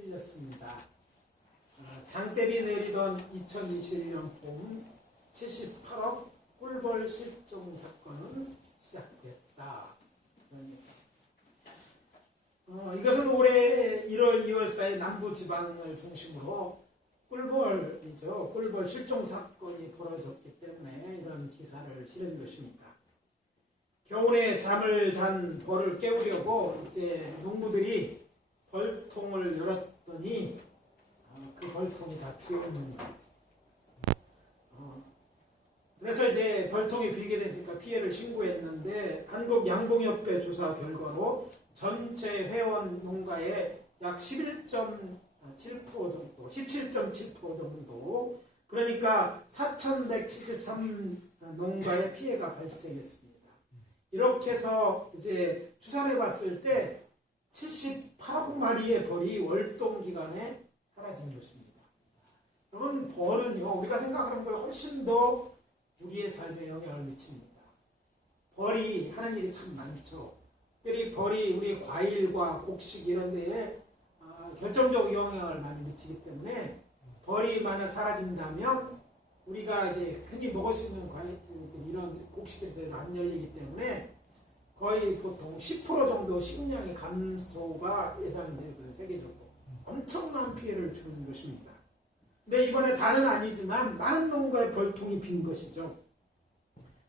틀렸습니다. 장대비 내리던 2021년 봄 78억 꿀벌 실종 사건은 시작됐다. 이것은 올해 1월, 2월 사이 남부지방을 중심으로 꿀벌이죠. 꿀벌 실종 사건이 벌어졌기 때문에 이런 기사를 실은 것입니다. 겨울에 잠을 잔 벌을 깨우려고 이제 농부들이 벌통을 열었더니 그 벌통이 다 비어있는 거예요. 그래서 이제 벌통이 비게 되니까 피해를 신고했는데 한국양봉협회 조사 결과로 전체 회원 농가의 약 11.7% 정도, 17.7% 정도, 그러니까 4,173 농가의 피해가 발생했습니다. 이렇게 해서 이제 추산해 봤을 때 78억 마리의 벌이 월동 기간에 사라진 것입니다. 그러면 벌은요, 우리가 생각하는 것보다 훨씬 더 우리의 삶에 영향을 미칩니다. 벌이 하는 일이 참 많죠. 특별히 벌이 우리 과일과 곡식 이런 데에 결정적 영향을 많이 미치기 때문에 벌이 만약 사라진다면 우리가 이제 흔히 먹을 수 있는 과일 이런 곡식에서 안 열리기 때문에 거의 보통 10% 정도 식량의 감소가 예상되거든요. 세계적으로 엄청난 피해를 주는 것입니다. 근데 이번에 다는 아니지만 많은 농가의 벌통이 빈 것이죠.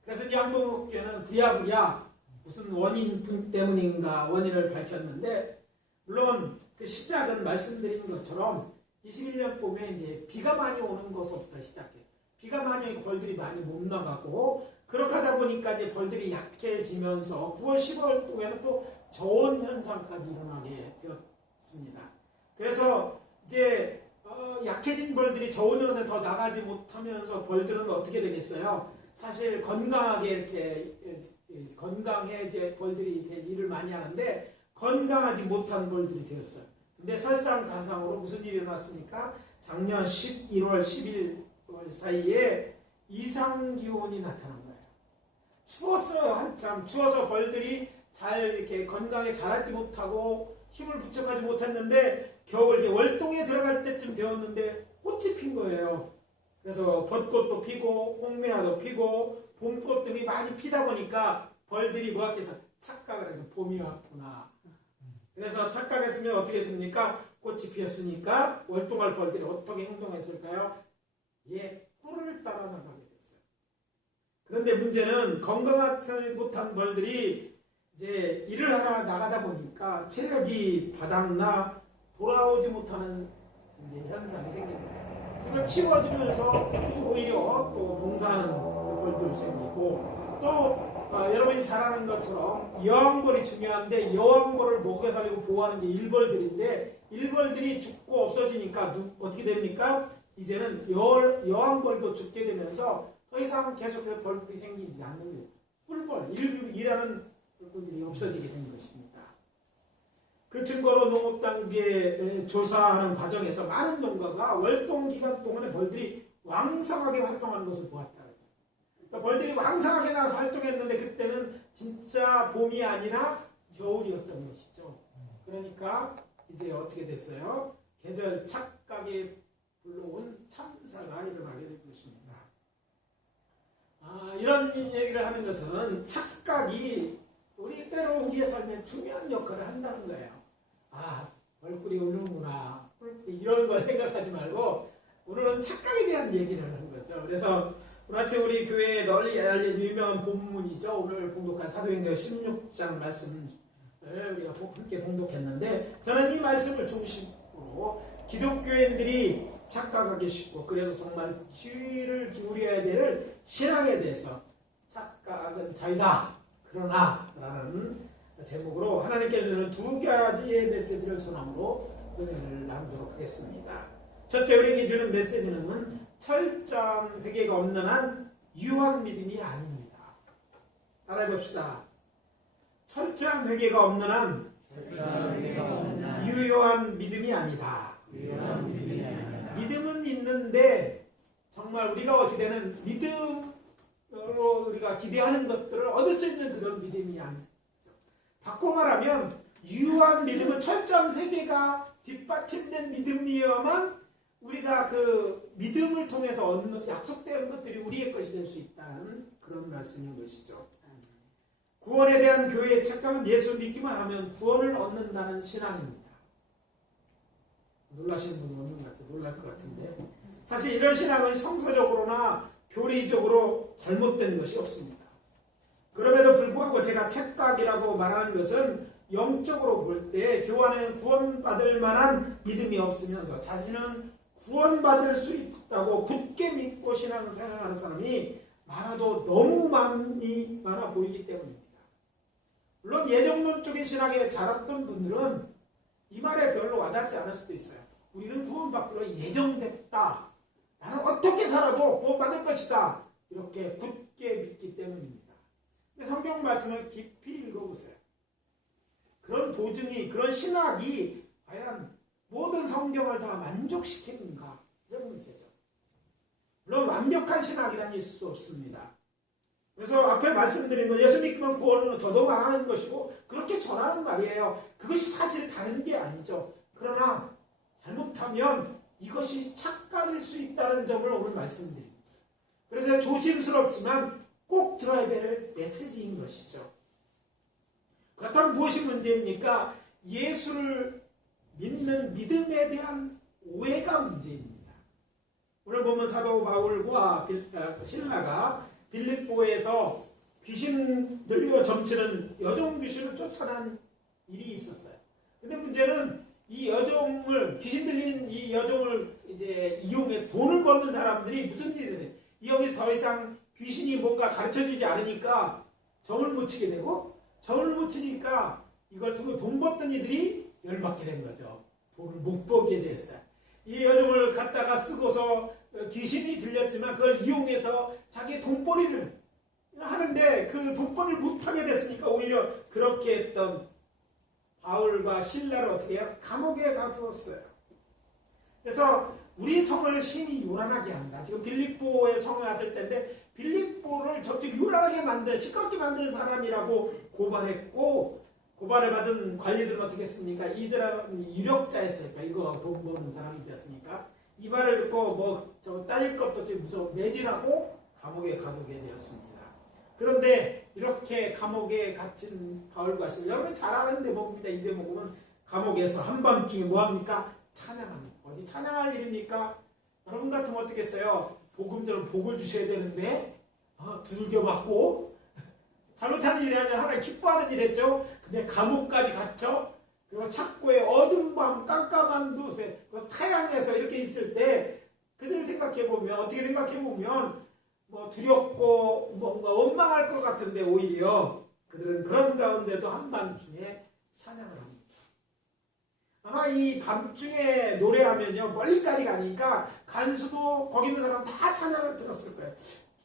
그래서 양봉업계는 부랴부랴 무슨 원인 때문인가 원인을 밝혔는데, 물론 그 시작은 말씀드린 것처럼 21년 봄에 이제 비가 많이 오는 것부터 시작해요. 비가 많이 오니까 벌들이 많이 못 나가고, 그렇게 하다 보니까 이제 벌들이 약해지면서 9월, 10월 동에는 또 저온 현상까지 일어나게 되었습니다. 그래서 이제 약해진 벌들이 저온 현상에 더 나가지 못하면서 벌들은 어떻게 되겠어요? 사실 건강하게 이렇게 건강해 이제 벌들이 이렇게 일을 많이 하는데 건강하지 못한 벌들이 되었어요. 근데 설상가상으로 무슨 일이 일어났습니까? 작년 11월, 11월 사이에 이상 기온이 나타난 거예요. 추웠어요. 한참 추워서 벌들이 잘 이렇게 건강에 자라지 못하고 힘을 부족하지 못했는데 겨울 이제 월동에 들어갈 때쯤 되었는데 꽃이 핀 거예요. 그래서 벚꽃도 피고 홍매화도 피고 봄꽃들이 많이 피다 보니까 벌들이 뭐하겠어? 착각을 해서 봄이 왔구나. 그래서 착각했으면 어떻게 했습니까? 꽃이 피었으니까 월동할 벌들이 어떻게 행동했을까요? 꿀을 따라 나가게 됐어요. 그런데 문제는 건강하지 못한 벌들이 이제 일을 하러 나가다 보니까 체력이 바닥나 돌아오지 못하는 이제 현상이 생깁니다. 그러니까 치워지면서 오히려 또 동사하는 벌들 생기고, 또 여러분이 잘 아는 것처럼 여왕벌이 중요한데 여왕벌을 먹여 살리고 보호하는 게 일벌들인데 일벌들이 죽고 없어지니까 어떻게 됩니까? 이제는 여왕벌도 죽게 되면서 더 이상 계속해서 벌들이 생기지 않는 거예요. 꿀벌, 일하는 벌들이 없어지게 된 것입니다. 그 증거로 농업당국에 조사하는 과정에서 많은 농가가 월동 기간 동안에 벌들이 왕성하게 활동하는 것을 보았다. 그러니까 벌들이 왕성하게 나와서 활동했는데 그때는 진짜 봄이 아니라 겨울이었던 것이죠. 그러니까 이제 어떻게 됐어요? 계절 착각에 불러온 참사가 일어나게 된 것입니다. 이런 얘기를 하는 것은 착각이 우리 때로 우리의 삶에 중요한 역할을 한다는 거예요. 벌꿀이 오르는구나. 이런 걸 생각하지 말고 오늘은 착각에 대한 얘기를 하는 거죠. 그래서 오늘 아침 우리 교회에 널리 알려진 유명한 본문이죠. 오늘 봉독한 사도행전 16장 말씀을 우리가 함께 봉독했는데, 저는 이 말씀을 중심으로 기독교인들이 착각하기 쉽고, 그래서 정말 주의를 기울여야 될 신앙에 대해서 착각은 자유다. 그러나 라는 제목으로 하나님께서 주는 두 가지의 메시지를 전함으로 은혜를 나누도록 하겠습니다. 첫째, 우리에게 주는 메시지는 철저한 회개가 없는 한 유한 믿음이 아닙니다. 따라해 봅시다. 철저한 회개가 없는 한 유효한 믿음이 아니다. 믿음은 있는데 정말 우리가 기대는 믿음으로 우리가 기대하는 것들을 얻을 수 있는 그런 믿음이 아니다. 바꿔 말하면 유효한 믿음은 철저한 회개가 뒷받침된 믿음이어야만 우리가 그 믿음을 통해서 얻는 약속된 것들이 우리의 것이 될 수 있다는 그런 말씀인 것이죠. 구원에 대한 교회의 착각은 예수 믿기만 하면 구원을 얻는다는 신앙입니다. 놀라시는 분이 없는 것 같아요. 놀랄 것 같은데 사실 이런 신앙은 성서적으로나 교리적으로 잘못된 것이 없습니다. 그럼에도 불구하고 제가 착각이라고 말하는 것은 영적으로 볼 때 교환은 구원받을 만한 믿음이 없으면서 자신은 구원받을 수 있다고 굳게 믿고 신앙생활하는 사람이 많아도 너무 많아 보이기 때문입니다. 물론 예정론 쪽의 신학에 자랐던 분들은 이 말에 별로 와닿지 않을 수도 있어요. 우리는 구원받기로 예정됐다. 나는 어떻게 살아도 구원받을 것이다. 이렇게 굳게 믿기 때문입니다. 근데 성경 말씀을 깊이 읽어보세요. 그런 보증이, 그런 신학이 과연 모든 성경을 다 만족시키는가? 이런 문제죠. 물론 완벽한 신학이란 있을 수 없습니다. 그래서 앞에 말씀드린 거 예수 믿기만 구원은 저도 말하는 것이고 그렇게 전하는 말이에요. 그것이 사실 다른 게 아니죠. 그러나 잘못하면 이것이 착각일 수 있다는 점을 오늘 말씀드립니다. 그래서 조심스럽지만 꼭 들어야 될 메시지인 것이죠. 그렇다면 무엇이 문제입니까? 예수를 믿는 믿음에 대한 오해가 문제입니다. 오늘 보면 사도 바울과 실라가 빌립보에서 귀신 들려 점치는 여종 귀신을 쫓아난 일이 있었어요. 근데 문제는 이 여종을, 귀신 들린 이 여종을 이제 이용해 돈을 버는 사람들이 무슨 일이 돼요? 이 형이 더 이상 귀신이 뭔가 가르쳐주지 않으니까 정을 못 치게 되고, 정을 못 치니까 이걸 통해 돈 벌던 이들이 열받게 된 거죠. 돈을 못 벌게 됐어요. 이 여종을 갖다가 쓰고서 귀신이 들렸지만 그걸 이용해서 자기의 돈벌이를 하는데 그 돈벌이를 못하게 됐으니까 오히려 그렇게 했던 바울과 실라를 어떻게 해요? 감옥에 가두었어요. 그래서 우리 성을 심히 요란하게 한다. 지금 빌립보에 성을 왔을 때인데 빌립보를 저쪽 요란하게 만든, 시끄럽게 만드는 사람이라고 고발했고, 고발을 받은 관리들은 어떻게 했습니까? 이들은 유력자였으니까, 이거 돈 버는 사람이 되었으니까 이 말을 듣고 저 따질 것도 무서워 매질하고 감옥에 가두게 되었습니다. 그런데 이렇게 감옥에 갇힌 바울과 실라, 여러분 잘 아는 대목입니다. 이 대목은 감옥에서 한밤중에 뭐합니까? 찬양합니다. 어디 찬양할 일입니까? 여러분 같으면 어떻게 했어요? 복음들은 복을 주셔야 되는데 두들겨 맞고 잘못하는 일이 아니라 하나님 기뻐하는 일이었죠. 근데 감옥까지 갇혀 그리고 착고에 어두운 밤 깜깜한 곳에 타양에서 이렇게 있을 때 그들 생각해보면, 어떻게 생각해보면 두렵고 뭔가 원망할 것 같은데 오히려 그들은 그런 가운데도 한밤중에 찬양을 합니다. 아마 이 밤중에 노래하면요 멀리까지 가니까 간수도 거기 있는 사람 다 찬양을 들었을 거예요.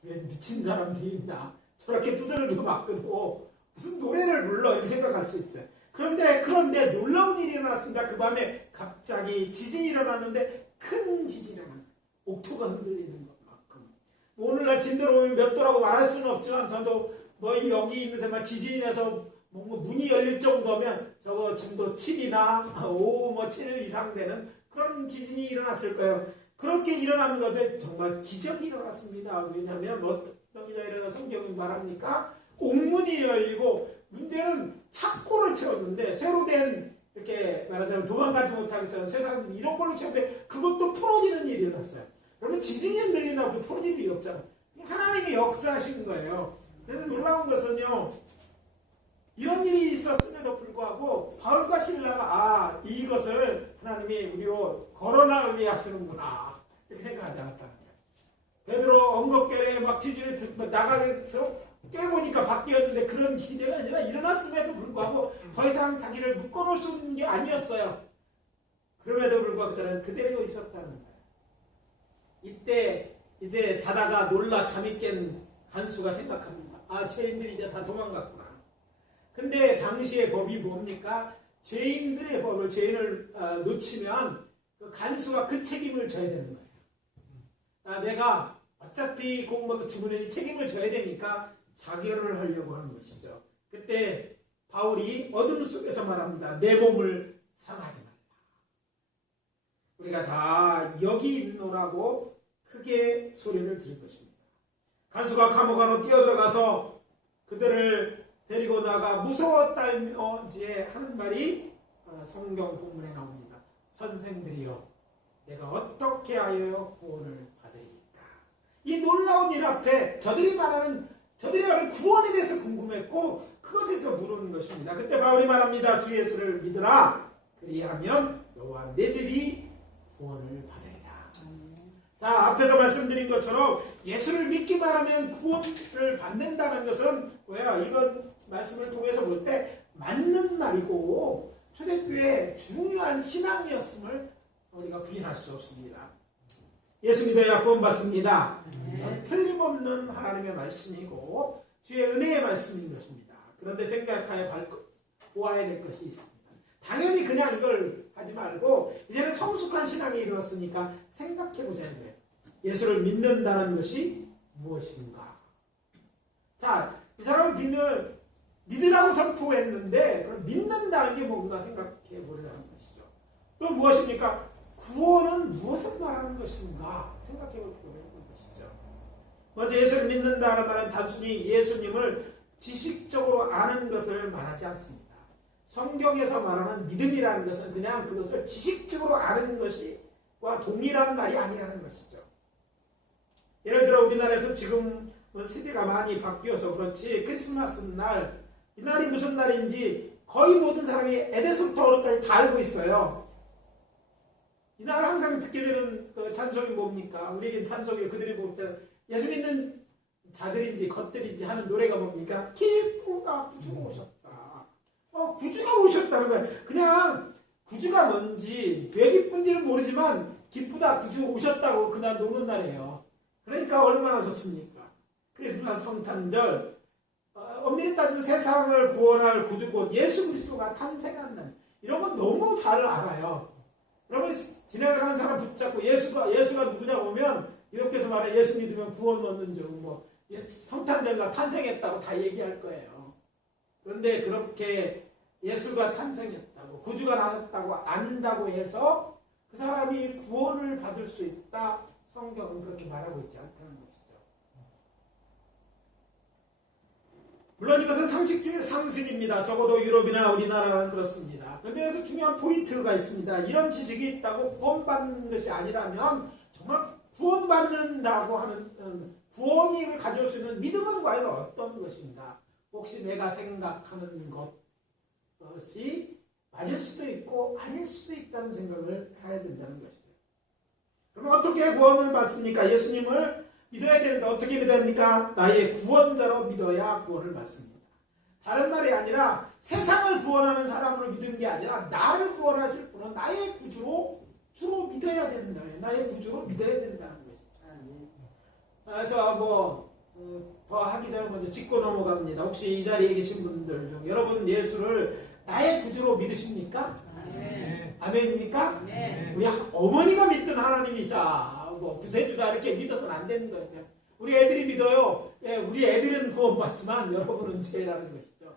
왜 미친 사람들이 있나, 저렇게 두들겨 맞고도 무슨 노래를 불러, 이렇게 생각할 수 있어요. 그런데 놀라운 일이 일어났습니다. 그 밤에 갑자기 지진이 일어났는데 큰 지진이 일어납니다. 옥토가 흔들리는 것만큼. 오늘날 진대로 오면 몇 도라고 말할 수는 없지만 저도 여기 있는 데만 지진이 나서 문이 열릴 정도면 저거 정도 7이나 5, 7 이상 되는 그런 지진이 일어났을 거예요. 그렇게 일어나는 것에 정말 기적이 일어났습니다. 왜냐하면 어떤 기적이 일어나서 성경이 말합니까? 옥문이 열리고, 문제는 착고를 채웠는데 새로 된, 이렇게 말하자면 도망가지 못하겠어요. 세상 이런 걸로 채웠는데 그것도 풀어지는 일이 일어났어요. 여러분 지진이 흔들리나 그 풀어질 일이 없잖아요. 하나님이 역사하신 거예요. 그런데 놀라운 것은요, 이런 일이 있었음에도 불구하고 바울과 실라가 이것을 하나님이 우리로 걸어나가게 하시는구나 이렇게 생각하지 않았다는 거예요. 베드로 언급결에 막 지진에 나가서 깨보니까 바뀌었는데 그런 기적이 아니라 일어났음에도 불구하고 더 이상 자기를 묶어놓을 수 있는 게 아니었어요. 그럼에도 불구하고 그들은 그대로 있었다는 거예요. 이때 이제 자다가 놀라 잠이 깬 간수가 생각합니다. 죄인들이 이제 다 도망갔구나. 근데 당시의 법이 뭡니까? 죄인들의 법을, 죄인을 놓치면 그 간수가 그 책임을 져야 되는 거예요. 내가 어차피 죽으니 책임을 져야 되니까 자결을 하려고 하는 것이죠. 그때 바울이 어둠 속에서 말합니다. 내 몸을 상하지 말라. 우리가 다 여기 있노라고 크게 소리를 지를 것입니다. 간수가 감옥 안으로 뛰어들어가서 그들을 데리고 나가 무서웠다면지에 하는 말이 성경 본문에 나옵니다. 선생들이여, 내가 어떻게 하여 구원을 받으리까? 이 놀라운 일 앞에 저들이 말하는 구원에 대해서 궁금했고 그것에 대해서 물은 것입니다. 그때 바울이 말합니다. 주 예수를 믿으라. 그리하면 너와 내 집이 구원을 받으리라. 자, 앞에서 말씀드린 것처럼 예수를 믿기만 하면 구원을 받는다는 것은 뭐야? 이건 말씀을 통해서 볼 때 맞는 말이고 초대교회의 중요한 신앙이었음을 우리가 부인할 수 없습니다. 예수 믿어야 구원받습니다. 틀림없는 하나님의 말씀이고 주의 은혜의 말씀인 것입니다. 그런데 생각하여 보아야 될 것이 있습니다. 당연히 그냥 이걸 하지 말고 이제는 성숙한 신앙이 이루었으니까 생각해보자는 거예요. 예수를 믿는다는 것이 무엇인가? 자, 이 사람은 믿으라고 선포했는데 그럼 믿는다는 게 뭔가 생각해보려는 것이죠. 또 무엇입니까? 구원은 무엇을 말하는 것인가 생각해보려는 것이죠. 먼저 예수를 믿는다는 말은 단순히 예수님을 지식적으로 아는 것을 말하지 않습니다. 성경에서 말하는 믿음이라는 것은 그냥 그것을 지식적으로 아는 것과 동일한 말이 아니라는 것이죠. 예를 들어 우리나라에서 지금 세대가 많이 바뀌어서 그렇지 크리스마스 날, 이날이 무슨 날인지 거의 모든 사람이 에데서부터 어른까지 다 알고 있어요. 이날 항상 듣게 되는 그 찬송이 뭡니까? 우리에겐 찬송이 그들이 볼 때 예수 믿는 자들인지 겉들인지 하는 노래가 뭡니까? 기쁘다 구주가 오셨다. 구주가 오셨다는 거야. 그냥 구주가 뭔지 왜 기쁜지는 모르지만 기쁘다 구주가 오셨다고 그날 노는 날이에요. 그러니까 얼마나 좋습니까? 크리스마스 성탄절 엄밀히 따지면 세상을 구원할 구주곧 예수 그리스도가 탄생한 날, 이런 건 너무 잘 알아요. 여러분 지나가는 사람 붙잡고 예수가 누구냐고 보면 이렇게서 말해 예수 믿으면 구원 얻는 중 성탄절날 탄생했다고 다 얘기할 거예요. 그런데 그렇게 예수가 탄생했다고 구주가 나왔다고 안다고 해서 그 사람이 구원을 받을 수 있다, 성경은 그렇게 말하고 있지 않다는 것이죠. 물론 이것은 상식주의 상식입니다. 적어도 유럽이나 우리나라는 그렇습니다. 그런데 여기서 중요한 포인트가 있습니다. 이런 지식이 있다고 구원받는 것이 아니라면 정말 구원받는다고 하는 구원을 가져올 수 있는 믿음은 과연 어떤 것인가? 혹시 내가 생각하는 것이 맞을 수도 있고 아닐 수도 있다는 생각을 해야 된다는 것이죠. 그럼 어떻게 구원을 받습니까? 예수님을 믿어야 되는데 어떻게 믿어야 합니까? 나의 구원자로 믿어야 구원을 받습니다. 다른 말이 아니라 세상을 구원하는 사람으로 믿는 게 아니라 나를 구원하실 분은 나의 구주로 주로 믿어야 된다. 나의 구주로 믿어야 된다는 것이죠. 그래서 더 하기 전에 먼저 짚고 넘어갑니다. 혹시 이 자리에 계신 분들 중 여러분 예수를 나의 구주로 믿으십니까? 아멘입니까? 네. 우리 어머니가 믿던 하나님이다. 구세주다 이렇게 믿어서는 안 되는 거예요. 우리 애들이 믿어요. 예, 우리 애들은 구원받지만 여러분은 죄라는 것이죠.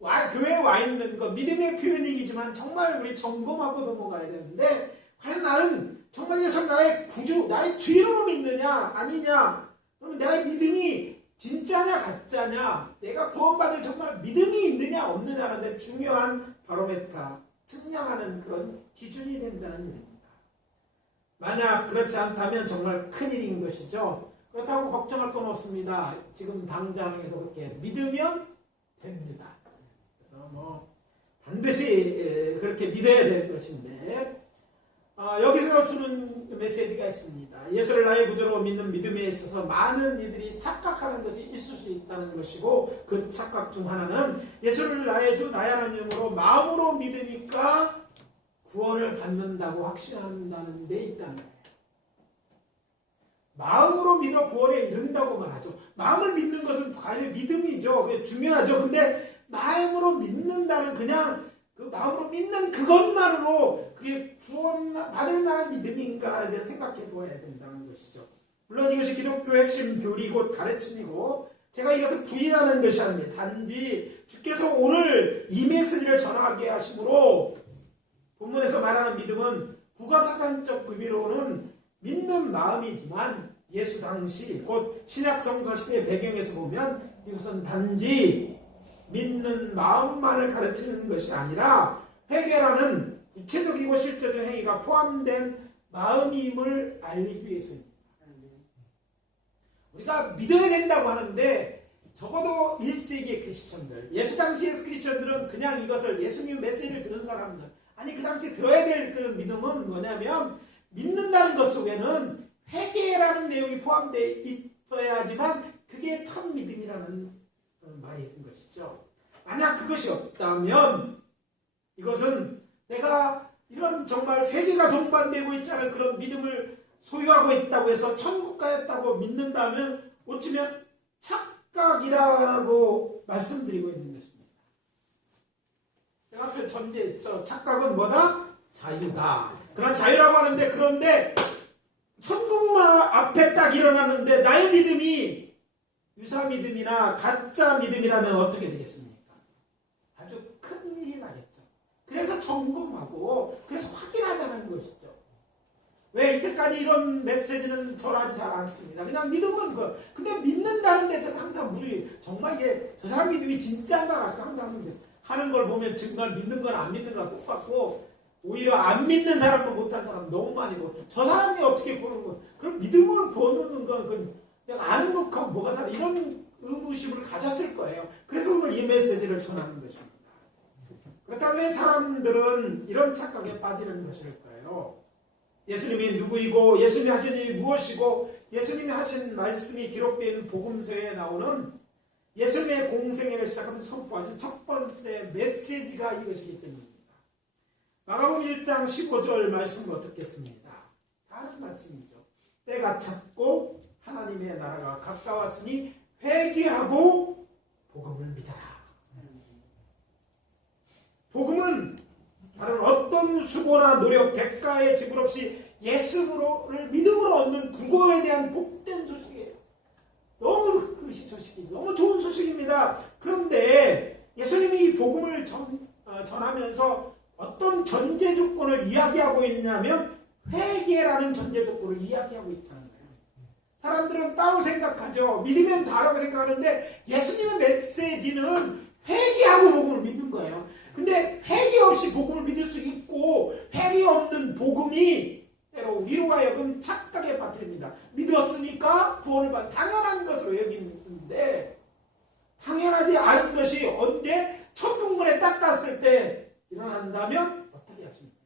교회에 와 있는 거 믿음의 표현이지만 정말 우리 점검하고 넘어가야 되는데 과연 나는 정말 예수 나의 구주, 나의 주인으로 믿느냐 아니냐? 그러면 나의 믿음이 진짜냐 가짜냐? 내가 구원받을 정말 믿음이 있느냐 없느냐는 데 중요한 바로메터, 측량하는 그런 기준이 된다는 일입니다. 만약 그렇지 않다면 정말 큰일인 것이죠. 그렇다고 걱정할 건 없습니다. 지금 당장에도 그렇게 믿으면 됩니다. 그래서 반드시 그렇게 믿어야 될 것인데 여기서 주는 메시지가 있습니다. 예수를 나의 구주로 믿는 믿음에 있어서 많은 이들이 착각하는 것이 있을 수 있다는 것이고 그 착각 중 하나는 예수를 나의 주 나의 하나님으로 마음으로 믿으니까 구원을 받는다고 확신한다는 데 있다는 거예요. 마음으로 믿어 구원에 이른다고 말하죠. 마음을 믿는 것은 과연 믿음이죠. 그게 중요하죠. 근데 마음으로 믿는다는 그냥 그 마음으로 믿는 그것만으로 그게 구원 받을 만한 믿음인가에 대해 생각해 보아야 된다는 것이죠. 물론 이것이 기독교의 핵심 교리 곧 가르침이고 제가 이것을 부인하는 것이 아닙니다. 단지 주께서 오늘 이 메시지를 전하게 하심으로 본문에서 말하는 믿음은 국어사전적 의미로는 믿는 마음이지만 예수 당시 곧 신약성서 시대 배경에서 보면 이것은 단지 믿는 마음만을 가르치는 것이 아니라 회개라는 구체적이고 실제적 행위가 포함된 마음임을 알리기 위해서입니다. 우리가 믿어야 된다고 하는데 적어도 1세기의 크리스천들, 예수 당시의 크리스천들은 그냥 이것을 예수님 메시지를 들은 사람들, 아니 그 당시에 들어야 될 그 믿음은 뭐냐면 믿는다는 것 속에는 회개라는 내용이 포함되어 있어야지만 그게 참 믿음이라는 말이 있는 것이죠. 만약 그것이 없다면 이것은 내가 이런 정말 회개가 동반되고 있지 않은 그런 믿음을 소유하고 있다고 해서 천국 가겠다고 믿는다면 어찌면 착각이라고 말씀드리고 있는 것입니다. 제가 앞에 전제했죠. 착각은 뭐다? 자유다. 그런 자유라고 하는데 그런데 천국만 앞에 딱 일어났는데 나의 믿음이 유사 믿음이나 가짜 믿음이라면 어떻게 되겠습니까? 아주 큰 일이 나겠죠. 그래서 점검하고 그래서 확인하자는 것이죠. 왜 이때까지 이런 메시지는 전하지 잘 않습니다. 그냥 믿음은 근데 믿는다는 데서 항상 우리 정말 이게 저 사람 믿음이 진짜인가 항상 하는 걸 보면 정말 믿는 건 안 믿는 거랑 똑같고 오히려 안 믿는 사람도 못한 사람 너무 많이 보고 저 사람이 어떻게 그런 거 그럼 믿음을 거두는 건 내가 아는 것하고 뭐가 다르 이런 의무심을 가졌을 거예요. 그래서 오늘 이 메시지를 전하는 것입니다. 그렇다면 왜 사람들은 이런 착각에 빠지는 것일까요? 예수님이 누구이고 예수님이 하신 일이 무엇이고 예수님이 하신 말씀이 기록되어 있는 복음서에 나오는 예수님의 공생애를 시작하면서 선포하신 첫 번째 메시지가 이것이기 때문입니다. 마가복음 1장 15절 말씀을 듣겠습니다. 다른 말씀이죠. 때가 찼고 하나님의 나라가 가까웠으니 회개하고 복음을 믿어라. 복음은 다른 어떤 수고나 노력, 대가의 지불 없이 예수를 믿음으로 얻는 구원에 대한 복된 소식이에요. 너무 그 소식이죠. 너무 좋은 소식입니다. 그런데 예수님이 이 복음을 전하면서 어떤 전제 조건을 이야기하고 있냐면 회개라는 전제 조건을 이야기하고 있다는 거예요. 사람들은 따로 생각하죠. 믿으면 다라고 생각하는데 예수님의 메시지는 회개하고 복음을 믿는 거예요. 근데 회개 없이 복음을 믿을 수 있고 회개 없는 복음이 때로 우리로 하여금 착각에 빠뜨립니다. 믿었으니까 구원을 받는 당연한 것으로 여기는데 당연하지 않은 것이 언제 천국문에 딱 갔을 때 일어난다면 어떻게 하십니까?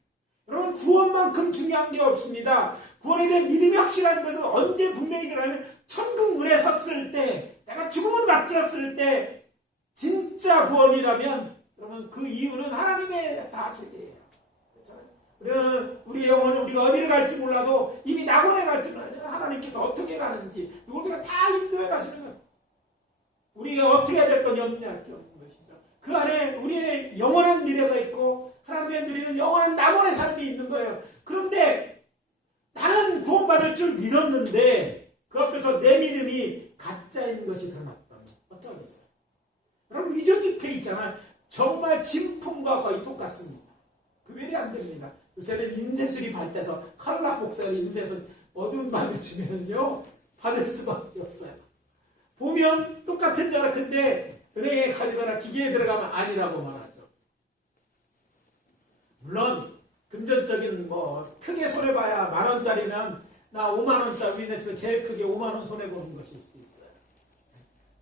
여러분 구원만큼 중요한 게 없습니다. 구원에 대한 믿음이 확실한 것은 언제 분명히 일어나면 천국문에 섰을 때 내가 죽음을 맞들었을 때 진짜 구원이라면 그러면 그 이유는 하나님의 다 하실 일이에요. 그렇잖아요. 우리 영혼은 우리가 어디를 갈지 몰라도 이미 낙원에 갈지 몰라도 하나님께서 어떻게 가는지 누구가 다 인도해 가시는 거예요. 우리가 어떻게 해야 될 건 염려할 게 없는 것이죠. 그 안에 우리의 영원한 미래가 있고 하나님의 누리는 영원한 낙원의 삶이 있는 거예요. 그런데 나는 구원받을 줄 믿었는데 그 앞에서 내 믿음이 가짜인 것이 드러났다면 어떻게 하겠어요? 여러분 위조지폐 있잖아요. 정말 진품과 거의 똑같습니다. 구별이 안 됩니다. 요새는 인쇄술이 발달해서 컬러 복사를 인쇄해서 어두운 밤에 주면요 받을 수밖에 없어요. 보면 똑같은 줄 알았는데 은행에 가거나 기계에 들어가면 아니라고 말하죠. 물론 금전적인 크게 손해봐야 10,000원짜리면 나 50,000원짜리 우리네 집에 제일 크게 50,000원 손해보는 것일 수 있어요.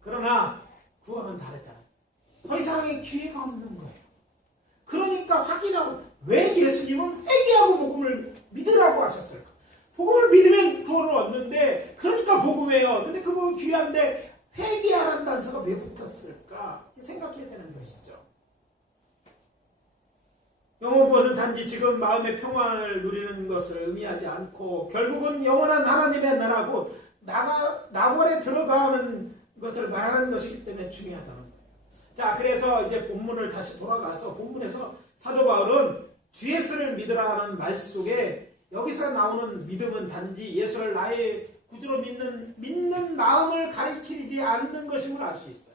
그러나 구원은 다르잖아요. 더 이상의 기회가 없는 거예요. 그러니까 확인하고 왜 예수님은 회개하고 복음을 믿으라고 하셨을까? 복음을 믿으면 구원을 얻는데 그러니까 복음이에요. 근데 그 복음이 귀한데 회개하라는 단서가 왜 붙었을까? 생각해야 되는 것이죠. 영원 구원은 단지 지금 마음의 평안을 누리는 것을 의미하지 않고 결국은 영원한 하나님의 나라고 낙원에 들어가는 것을 말하는 것이기 때문에 중요하다는 거예요. 자, 그래서 이제 본문을 다시 돌아가서 본문에서 사도 바울은 주 예수를 믿으라는 말 속에 여기서 나오는 믿음은 단지 예수를 나의 구주로 믿는 마음을 가리키지 않는 것임을 알 수 있어요.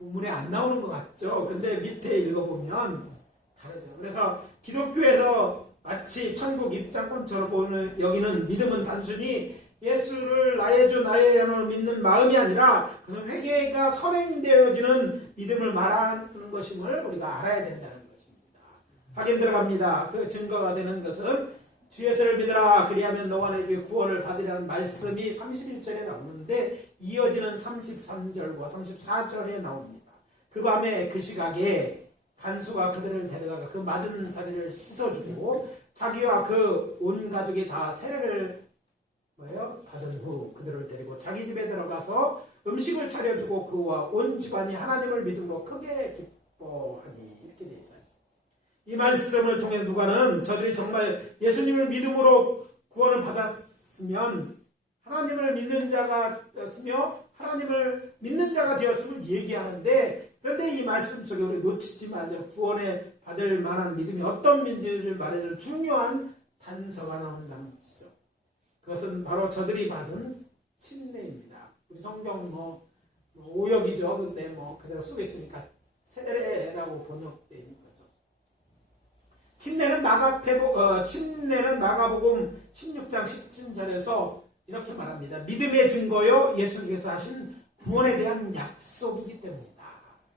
본문에 안 나오는 것 같죠. 근데 밑에 읽어보면 다르죠. 그래서 기독교에서 마치 천국 입장권처럼 보는 여기는 믿음은 단순히 예수를 나의 주 나의 연으로 믿는 마음이 아니라 그 회개가 선행되어지는 믿음을 말하는 것임을 우리가 알아야 된다는 것입니다. 확인 들어갑니다. 그 증거가 되는 것은 주 예수를 믿으라 그리하면 너와 내 집이 구원을 받으리라는 말씀이 31절에 나오는데 이어지는 33절과 34절에 나옵니다. 그 밤에 그 시각에 간수가 그들을 데려다가 그 맞은 자리를 씻어주고 자기와 그 온 가족이 다 세례를 받은 후 그들을 데리고 자기 집에 들어가서 음식을 차려주고 그와 온 집안이 하나님을 믿음으로 크게 기뻐하니 이렇게 되어 있어요. 이 말씀을 통해 누가는 저들이 정말 예수님을 믿음으로 구원을 받았으면 하나님을 믿는 자가 되었으며 하나님을 믿는 자가 되었음을 얘기하는데 그런데 이 말씀 속에 우리 놓치지 말자 구원에 받을 만한 믿음이 어떤 믿음인지를 말해줄 중요한 단서가 나온다는 것이죠. 그것은 바로 저들이 받은 침례입니다. 우리 성경 오역이죠. 근데 그대로 쓰겠으니까 세례라고 번역되어 있는 거죠. 침례는 마가복음 16장 17절에서 이렇게 말합니다. 믿음의 증거요 예수님께서 하신 구원에 대한 약속이기 때문이다.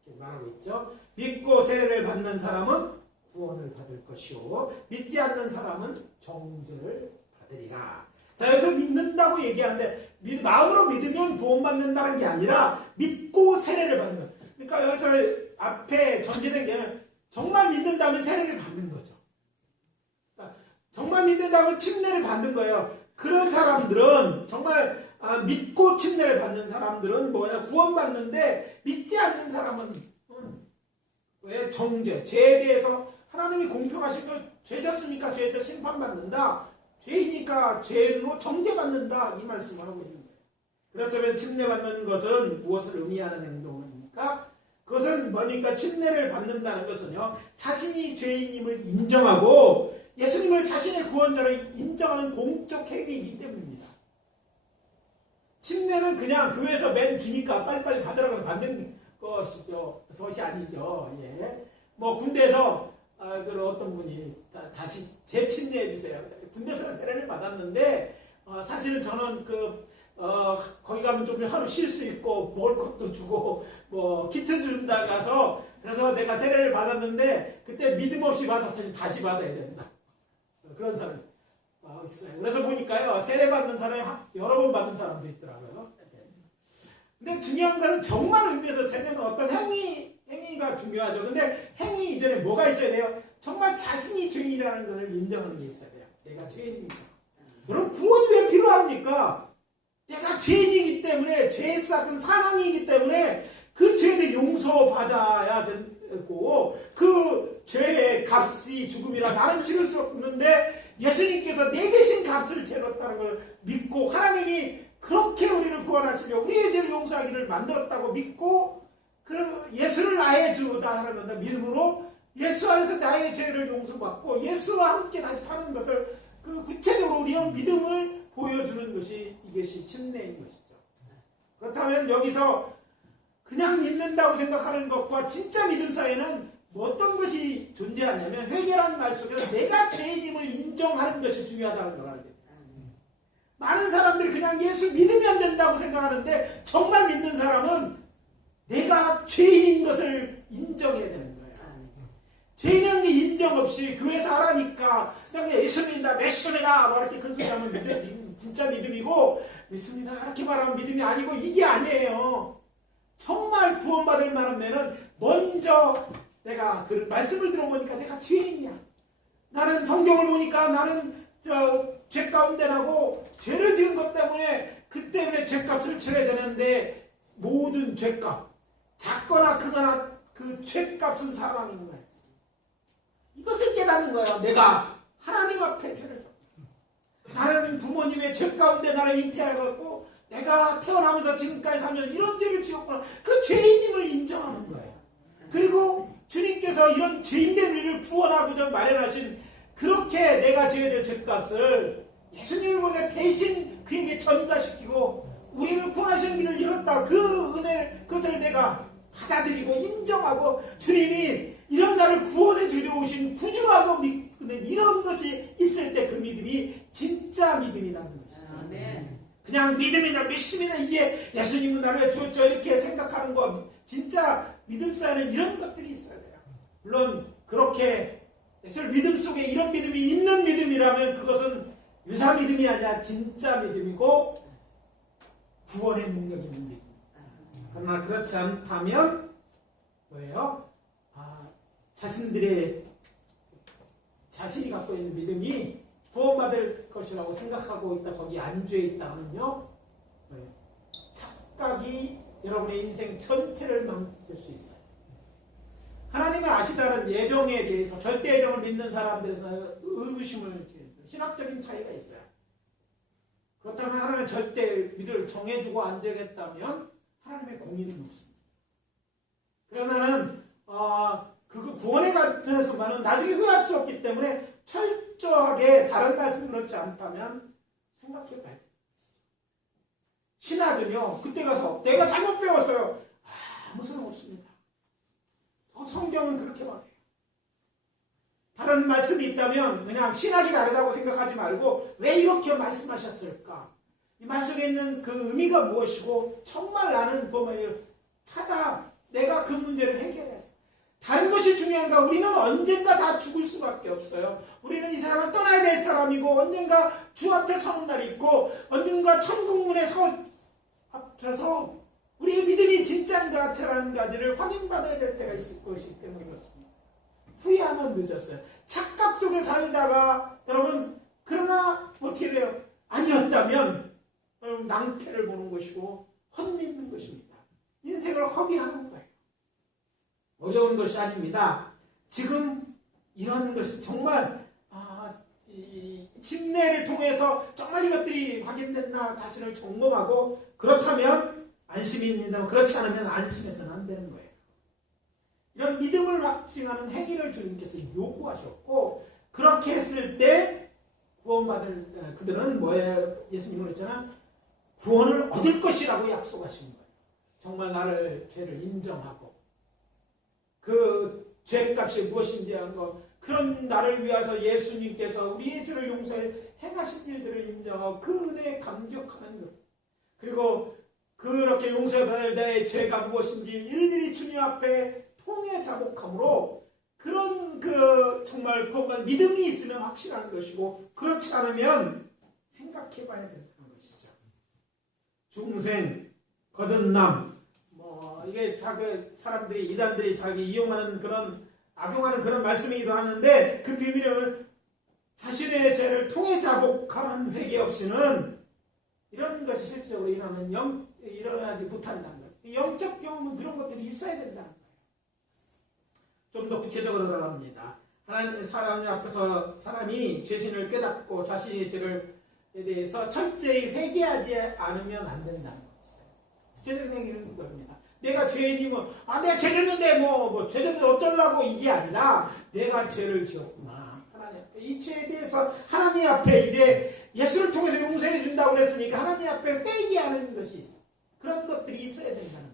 이렇게 말하고 있죠. 믿고 세례를 받는 사람은 구원을 받을 것이요 믿지 않는 사람은 정죄를 받으리라. 자, 여기서 믿는다고 얘기하는데 마음으로 믿으면 구원받는다는 게 아니라 믿고 세례를 받는 거예요. 그러니까 여기서 앞에 전제된 게 정말 믿는다면 세례를 받는 거죠. 그러니까 정말 믿는다면 침례를 받는 거예요. 그런 사람들은 정말 믿고 침례를 받는 사람들은 구원받는데 믿지 않는 사람은 왜 정죄, 죄에 대해서 하나님이 공평하신 거 죄졌으니까 죄에 대해 심판받는다. 죄이니까 죄로 정죄받는다 이 말씀을 하고 있는 거예요. 그렇다면 침례받는 것은 무엇을 의미하는 행동입니까? 그것은 뭐니까 침례를 받는다는 것은요 자신이 죄인임을 인정하고 예수님을 자신의 구원자로 인정하는 공적 행위이기 때문입니다. 침례는 그냥 교회에서 맨 주니까 빨리빨리 받으라고 받는 것이 아니죠. 예. 군대에서 어떤 분이 다시 재침례해 주세요. 군대에서 세례를 받았는데 사실은 저는 거기 가면 좀 하루 쉴 수 있고 먹을 것도 주고 키트 준다 가서 그래서 내가 세례를 받았는데 그때 믿음 없이 받았으니 다시 받아야 된다. 그런 사람이 있어요. 그래서 보니까요 세례 받는 사람이 여러 번 받는 사람도 있더라고요. 근데 중요한 것은 정말 의미에서 세례는 어떤 행위가 중요하죠. 근데 행위 이전에 뭐가 있어야 돼요? 정말 자신이 죄인이라는 것을 인정하는 게 있어야 돼요. 내가 죄인입니다. 여러분 구원이 왜 필요합니까? 내가 죄인이기 때문에 죄에 쌓은 사망이기 때문에 그 죄에 대해 용서받아야 되고 그 죄의 값이 죽음이라 나는 치를 수 없는데 예수님께서 내 대신 값을 치렀다는 걸 믿고 하나님이 그렇게 우리를 구원하시려 우리의 죄를 용서하기를 만들었다고 믿고 예수를 나의 주다 하는 믿음으로 예수 안에서 나의 죄를 용서받고 예수와 함께 다시 사는 것을 구체적으로 우리의 믿음을 보여주는 것이 이것이 침례인 것이죠. 그렇다면 여기서 그냥 믿는다고 생각하는 것과 진짜 믿음 사이에는 어떤 것이 존재하냐면 회개라는 말 속에서 내가 죄인임을 인정하는 것이 중요하다는 걸 알게 됩니다. 많은 사람들이 그냥 예수 믿으면 된다고 생각하는데 정말 믿는 사람은 내가 죄인인 것을 인정해야 되는 거예요. 죄인인 게 인정 없이 교회에서 하라니까 그냥 예수 믿는다 메시아다 이렇게 큰 소리 하면 진짜 믿음이고 믿습니다 이렇게 말하면 믿음이 아니고 이게 아니에요. 정말 구원받을 만한 면은 먼저 내가 그 말씀을 들어보니까 내가 죄인이야. 나는 성경을 보니까 나는 죄 가운데 나고 죄를 지은 것 때문에 그 때문에 죄값을 치러야 되는데 모든 죄값 작거나 크거나 그 죄값은 사망인 거예요. 이것을 깨닫는 거예요. 내가 하나님 앞에 죄를 나는 부모님의 죄 가운데 나를 잉태해갖고 내가 태어나면서 지금까지 살면서 이런 죄를 지었구나. 그 죄인임을 인정하는 거예요. 그리고 주님께서 이런 죄인된 우리를 구원하고자 마련하신 그렇게 내가 지어야 될 죄값을 예수님을 보내 대신 그에게 전가시키고 우리를 구원하시는 길을 열었다. 그 은혜 그것을 내가 받아들이고 인정하고 주님이 이런 나를 구원해 주려 오신 구주라고 믿는 이런 것이 있을 때 그 믿음이 진짜 믿음이라는 것이죠. 그냥 믿음이나 믿습니다. 이게 예수님은 나를 저 이렇게 생각하는 거 진짜 믿음 사이에는 이런 것들이 있어야 돼요. 물론 그렇게 믿음 속에 이런 믿음이 있는 믿음이라면 그것은 유사 믿음이 아니라 진짜 믿음이고 구원의 능력 있는 믿음. 그러나 그렇지 않다면 뭐예요? 자신이 갖고 있는 믿음이 구원받을 것이라고 생각하고 있다, 거기 안주해 있다면요, 착각이 여러분의 인생 전체를 망칠 수 있어요. 하나님을 아시다는 예정에 대해서, 절대 예정을 믿는 사람들에서 의심을 지어요. 신학적인 차이가 있어요. 그렇다면 하나님은 절대 믿을 정해주고 안정했다면 하나님의 공의는 없습니다. 그래서 나는 그 구원에 관해서만은 나중에 후회할 수 없기 때문에 철저하게 다른 말씀 그렇지 않다면 생각해 봐야 돼요. 신학은요, 그때 가서 내가 잘못 배웠어요. 아무 소용 없습니다. 성경은 그렇게 말해요. 다른 말씀이 있다면 그냥 신학이 다르다고 생각하지 말고 왜 이렇게 말씀하셨을까? 이 말씀에 있는 그 의미가 무엇이고 정말 나는 보면 찾아 내가 그 문제를 해결해야 돼. 다른 것이 중요한가? 우리는 언젠가 다 죽을 수밖에 없어요. 우리는 이 사람을 떠나야 될 사람이고 언젠가 주 앞에 서는 날이 있고 언젠가 천국문에 앞에서 우리의 믿음이 진짜인가 가짜라는 가지를 확인받아야 될 때가 있을 것이기 때문에 그렇습니다. 후회하면 늦었어요. 착각 속에 살다가 여러분 그러나 어떻게 돼요? 아니었다면 여러분 낭패를 보는 것이고 헛믿는 것입니다. 인생을 허비하는 거예요. 어려운 것이 아닙니다. 지금 이런 것이 정말 침례를 통해서 정말 이것들이 확인됐나 다시를 점검하고 그렇다면 안심이 있는데 그렇지 않으면 안심해서는 안 되는 거예요. 이런 믿음을 확증하는 행위를 주님께서 요구하셨고 그렇게 했을 때 구원받을 그들은 뭐예요? 예수님은 그랬잖아. 구원을 얻을 것이라고 약속하신 거예요. 정말 나를 죄를 인정하고 그 죄값이 무엇인지 한 거 그런 나를 위해서 예수님께서 우리의 죄를 용서해 행하신 일들을 인정하고 그 은혜에 감격하는 것 그리고 그렇게 용서받을 자의 죄가 무엇인지 일일이 주님 앞에 통해 자복함으로 그런 그 정말 그것만 믿음이 있으면 확실한 것이고 그렇지 않으면 생각해 봐야 된다는 것이죠. 중생, 거듭남 이게 사람들이 이단들이 자기 이용하는 그런 악용하는 그런 말씀이기도 하는데 그 비밀은 자신의 죄를 통해 자복하는 회개 없이는 이런 것이 실질적으로 일어나지 못한다는 거예요. 영적 경험은 그런 것들이 있어야 된다는 거예요. 좀 더 구체적으로 들어갑니다. 하나님 사람 앞에서 사람이 죄신을 깨닫고 자신의 죄를 대해서 철저히 회개하지 않으면 안 된다는 거예요. 구체적인 얘기는 그겁니다. 내가 죄인이면 내가 죄졌는데 죄졌는데 어쩌려고 이게 아니라 내가 죄를 지었구나. 하나님 앞에 이 죄에 대해서 하나님 앞에 이제 예수를 통해서 용서해 준다고 그랬으니까 하나님 앞에 회개하는 것이 있어. 그런 것들이 있어야 된다는 거죠.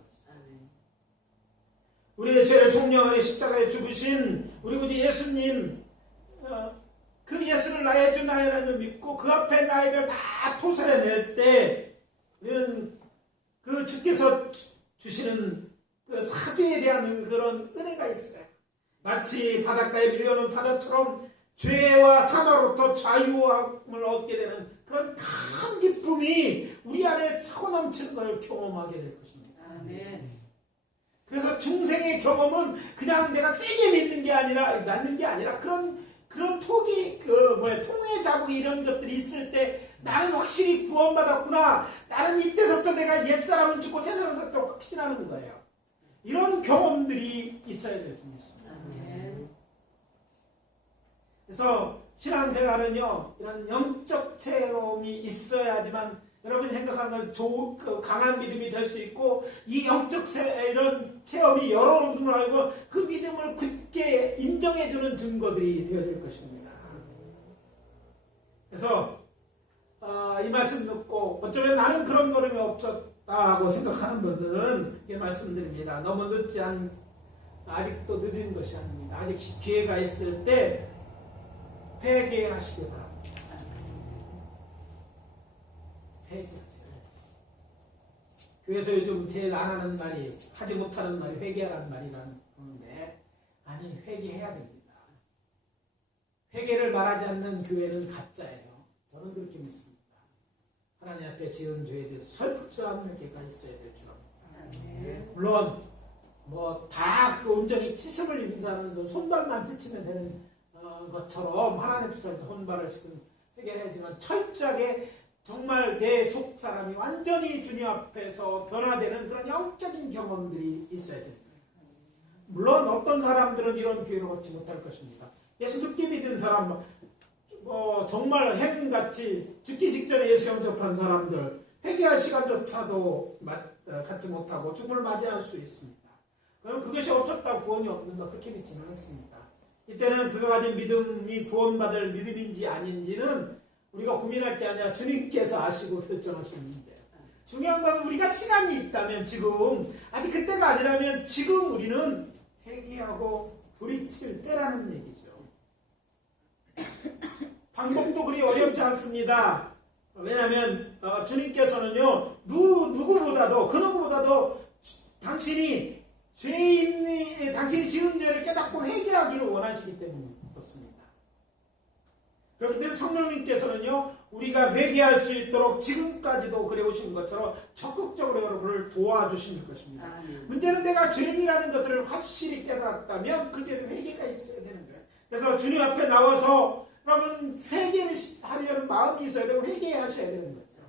우리의 죄를 속량하게 십자가에 죽으신 우리 구주 예수님 그 예수를 나의 주 나의 하나님을 믿고 그 앞에 나의 죄를 다 토설해낼 때 우리는 그 주께서 주시는 그 사죄에 대한 그런 은혜가 있어요. 마치 바닷가에 밀려오는 바다처럼 죄와 사망으로부터 자유함을 얻게 되는 그런 큰 기쁨이 우리 안에 차고 넘치는 걸 경험하게 될 것입니다. 아멘. 그래서 중생의 경험은 그냥 내가 세게 믿는 게 아니라 그런 통의 자국이 이런 것들이 있을 때 나는 확실히 구원받았구나. 나는 이때부터 내가 옛사람은 죽고 새사람은 확신하는 거예요. 이런 경험들이 있어야 될 줄 믿습니다. 그래서 신앙생활은요, 이런 영적 체험이 있어야지만 여러분이 생각하는 건 강한 믿음이 될 수 있고 이 영적 이런 체험이 여러분을 알고 그 믿음을 굳게 인정해주는 증거들이 되어질 것입니다. 그래서 이 말씀 듣고 어쩌면 나는 그런 걸음이 없었다 늦었다고 생각하는 분들은 이렇게 말씀드립니다. 너무 아직도 늦은 것이 아닙니다. 아직 기회가 있을 때 회개하시기 바랍니다. 회개하세요. 교회에서 요즘 제일 안 하는 말이, 하지 못하는 말이 회개하라는 말이라는 건데, 아니, 회개해야 됩니다. 회개를 말하지 않는 교회는 가짜예요. 저는 그렇게 믿습니다. 하나님 앞에 지은 죄에 대해서 설득하는 회개가 있어야 될 줄 압니다. 물론 다 온전히 치습을 인사하면서 손발만 씻으면 되는 것처럼 하나님 앞에서 손발을 씻은 회개를 하지만 철저하게 정말 내 속 사람이 완전히 주님 앞에서 변화되는 그런 영적인 경험들이 있어야 됩니다. 물론 어떤 사람들은 이런 기회를 얻지 못할 것입니다. 예수 늦게 믿은 사람, 정말 행운같이 죽기 직전에 예수 영접한 사람들, 회개할 시간조차도 갖지 못하고 죽음을 맞이할 수 있습니다. 그럼 그것이 없었다고 구원이 없는가? 그렇게 믿지는 않습니다. 이때는 그가 가진 믿음이 구원받을 믿음인지 아닌지는 우리가 고민할 게 아니라 주님께서 아시고 결정하시는 문제예요. 중요한 건 우리가 시간이 있다면 지금, 아직 그때가 아니라면 지금 우리는 회개하고 돌이킬 때라는 얘기죠. 방법도 그리 어렵지 않습니다. 왜냐하면 주님께서는요, 누구보다도 그 누구보다도 당신이 지은 죄를 깨닫고 회개하기를 원하시기 때문에 그렇습니다. 그렇기 때문에 성령님께서는요, 우리가 회개할 수 있도록 지금까지도 그래 오신 것처럼 적극적으로 여러분을 도와주시는 것입니다. 문제는 내가 죄인이라는 것들을 확실히 깨달았다면 그게 회개가 있어야 되는 거예요. 그래서 주님 앞에 나와서 여러분 회개를 하려는 마음이 있어야 되고 회개하셔야 되는 거죠.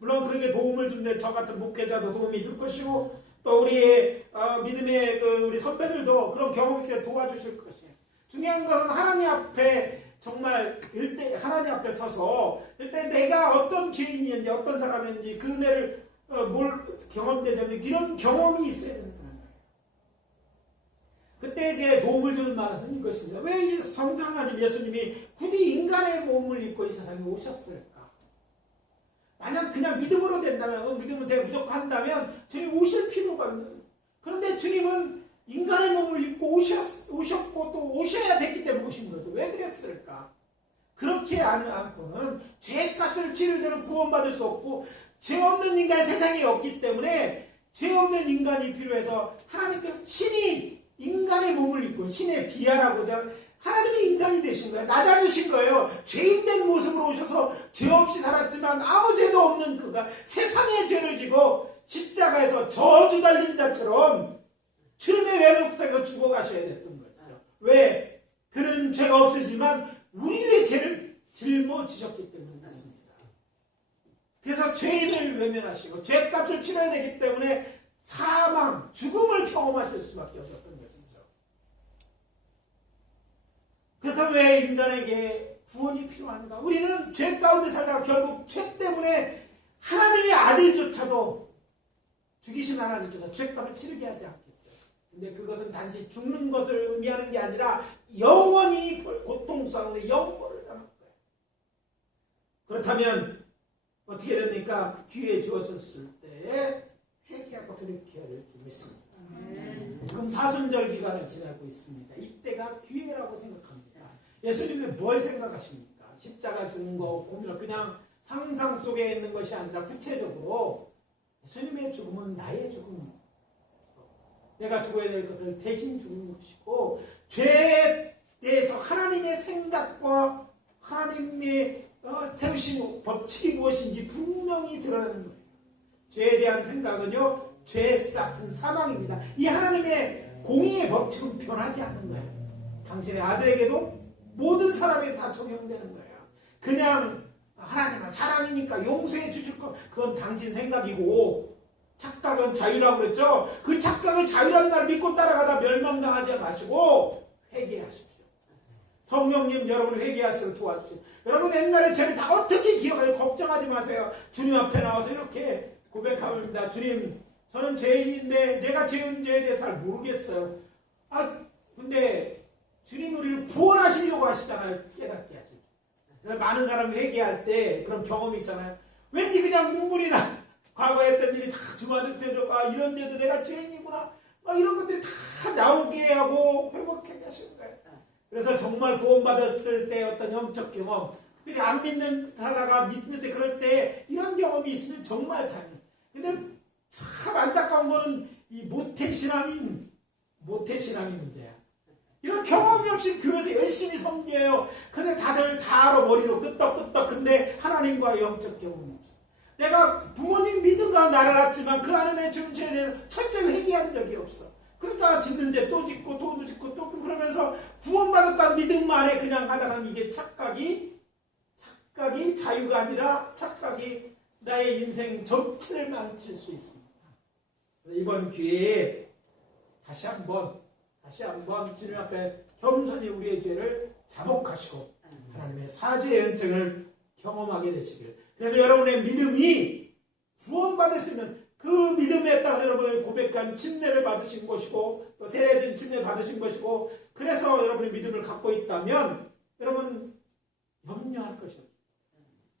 물론 그에게 도움을 준데 저 같은 목회자도 도움이 줄 것이고 또 우리의 믿음의 우리 선배들도 그런 경험 있게 도와주실 것이에요. 중요한 것은 하나님 앞에 정말 하나님 앞에 서서 일단 내가 어떤 죄인이었는지 어떤 사람인지 그 은혜를 뭘 경험되자면 이런 경험이 있어야 된다는 거예요. 그때 이제 도움을 주는 말은 이것입니다. 왜 성자 하나님 예수님이 굳이 인간의 몸을 입고 이 세상에 오셨을까? 만약 그냥 믿음으로 된다면, 믿음은 되게 부족한다면 주님 오실 필요가 없는. 그런데 주님은 인간의 몸을 입고 오셨고 또 오셔야 됐기 때문에 오신 거죠. 왜 그랬을까? 그렇게 않고는 죄값을 치를 때는 구원받을 수 없고 죄 없는 인간이 세상에 없기 때문에 죄 없는 인간이 필요해서 하나님께서 친히 인간의 몸을 입고 신의 비하라고자 하나님이 인간이 되신 거예요. 낮아지신 거예요. 죄인된 모습으로 오셔서 죄 없이 살았지만 아무 죄도 없는 그가 세상의 죄를 지고 십자가에서 저주 달린 자처럼 주님의 외모에서 죽어가셔야 됐던 거죠. 왜? 그는 죄가 없으지만 우리의 죄를 짊어지셨기 때문에 그렇습니다. 그래서 죄인을 외면하시고 죄값을 치러야 되기 때문에 사망, 죽음을 경험하실 수밖에 없었던 것이죠. 그렇다면 왜 인간에게 구원이 필요한가? 우리는 죄 가운데 살다가 결국 죄 때문에 하나님의 아들조차도 죽이신 하나님께서 죄값을 치르게 하지 않겠어요. 근데 그것은 단지 죽는 것을 의미하는 게 아니라 영원히 고통 속에 영벌을 당할 거예요. 그렇다면 어떻게 됩니까? 기회 주어졌을 때에 회개하고 돌이켜야 될 줄 믿습니다. 지금 사순절 기간을 지나고 있습니다. 이때가 기회라고 생각합니다. 예수님은 뭘 생각하십니까? 십자가 죽는 거 고민을 그냥 상상 속에 있는 것이 아니라 구체적으로 예수님의 죽음은 나의 죽음, 내가 죽어야 될 것을 대신 죽은 것이고 죄에 대해서 하나님의 생각과 하나님의 세우신 법칙이 무엇인지 분명히 드러나는 거예요. 죄에 대한 생각은요, 죄의 싹은 사망입니다. 이 하나님의 공의의 법칙은 변하지 않는 거예요. 당신의 아들에게도 모든 사람에게 다 적용되는 거예요. 그냥 하나님은 사랑이니까 용서해 주실 것, 그건 당신 생각이고 착각은 자유라고 그랬죠. 그 착각을 자유라는 날 믿고 따라가다 멸망당하지 마시고 회개하십시오. 성령님 여러분 회개하시도록 도와주세요. 여러분 옛날에 죄를 다 어떻게 기억해요? 걱정하지 마세요. 주님 앞에 나와서 이렇게 고백합니다. 주님, 저는 죄인인데 내가 죄인 죄에 대해서 잘 모르겠어요. 근데 주님 우리를 구원하시려고 하시잖아요. 깨닫게 하시죠. 많은 사람이 회개할 때 그런 경험이 있잖아요. 왠지 그냥 눈물이 나. 과거에 했던 일이 다 주마등 되고 이런 데도 내가 죄인이구나 막 이런 것들이 다 나오게 하고 회복하게 하시는 거예요. 그래서 정말 구원받았을 때 어떤 영적 경험, 특별히 안 믿는 사람가 믿는데 그럴 때 이런 경험이 있으면 정말 다행이에요. 근데 참 안타까운 거는 이 모태신앙인 문제야. 이런 경험이 없이 교회에서 열심히 섬겨요. 근데 다들 다 알아 머리로 끄떡끄떡. 근데 하나님과의 영적 경험이 없어. 내가 부모님 믿는가 나를 낳았지만 그 안에 내 존재에 대해서 철저히 회개한 적이 없어. 그러니까 짓는 죄 또 짓고 또 짓고 또 그러면서 구원받았다는 믿음 안에 그냥 하다가는 이게 착각이 자유가 아니라 착각이 나의 인생 전체를 망칠 수 있습니다. 이번 기회에 다시 한번 주님 앞에 겸손히 우리의 죄를 자복하시고 하나님의 사죄의 은총을 경험하게 되시길. 그래서 여러분의 믿음이 구원받았으면 그 믿음에 따라서 여러분의 고백한 침례를 받으신 것이고 또 세례된 침례 받으신 것이고 그래서 여러분의 믿음을 갖고 있다면 여러분 염려할 것이 없어요.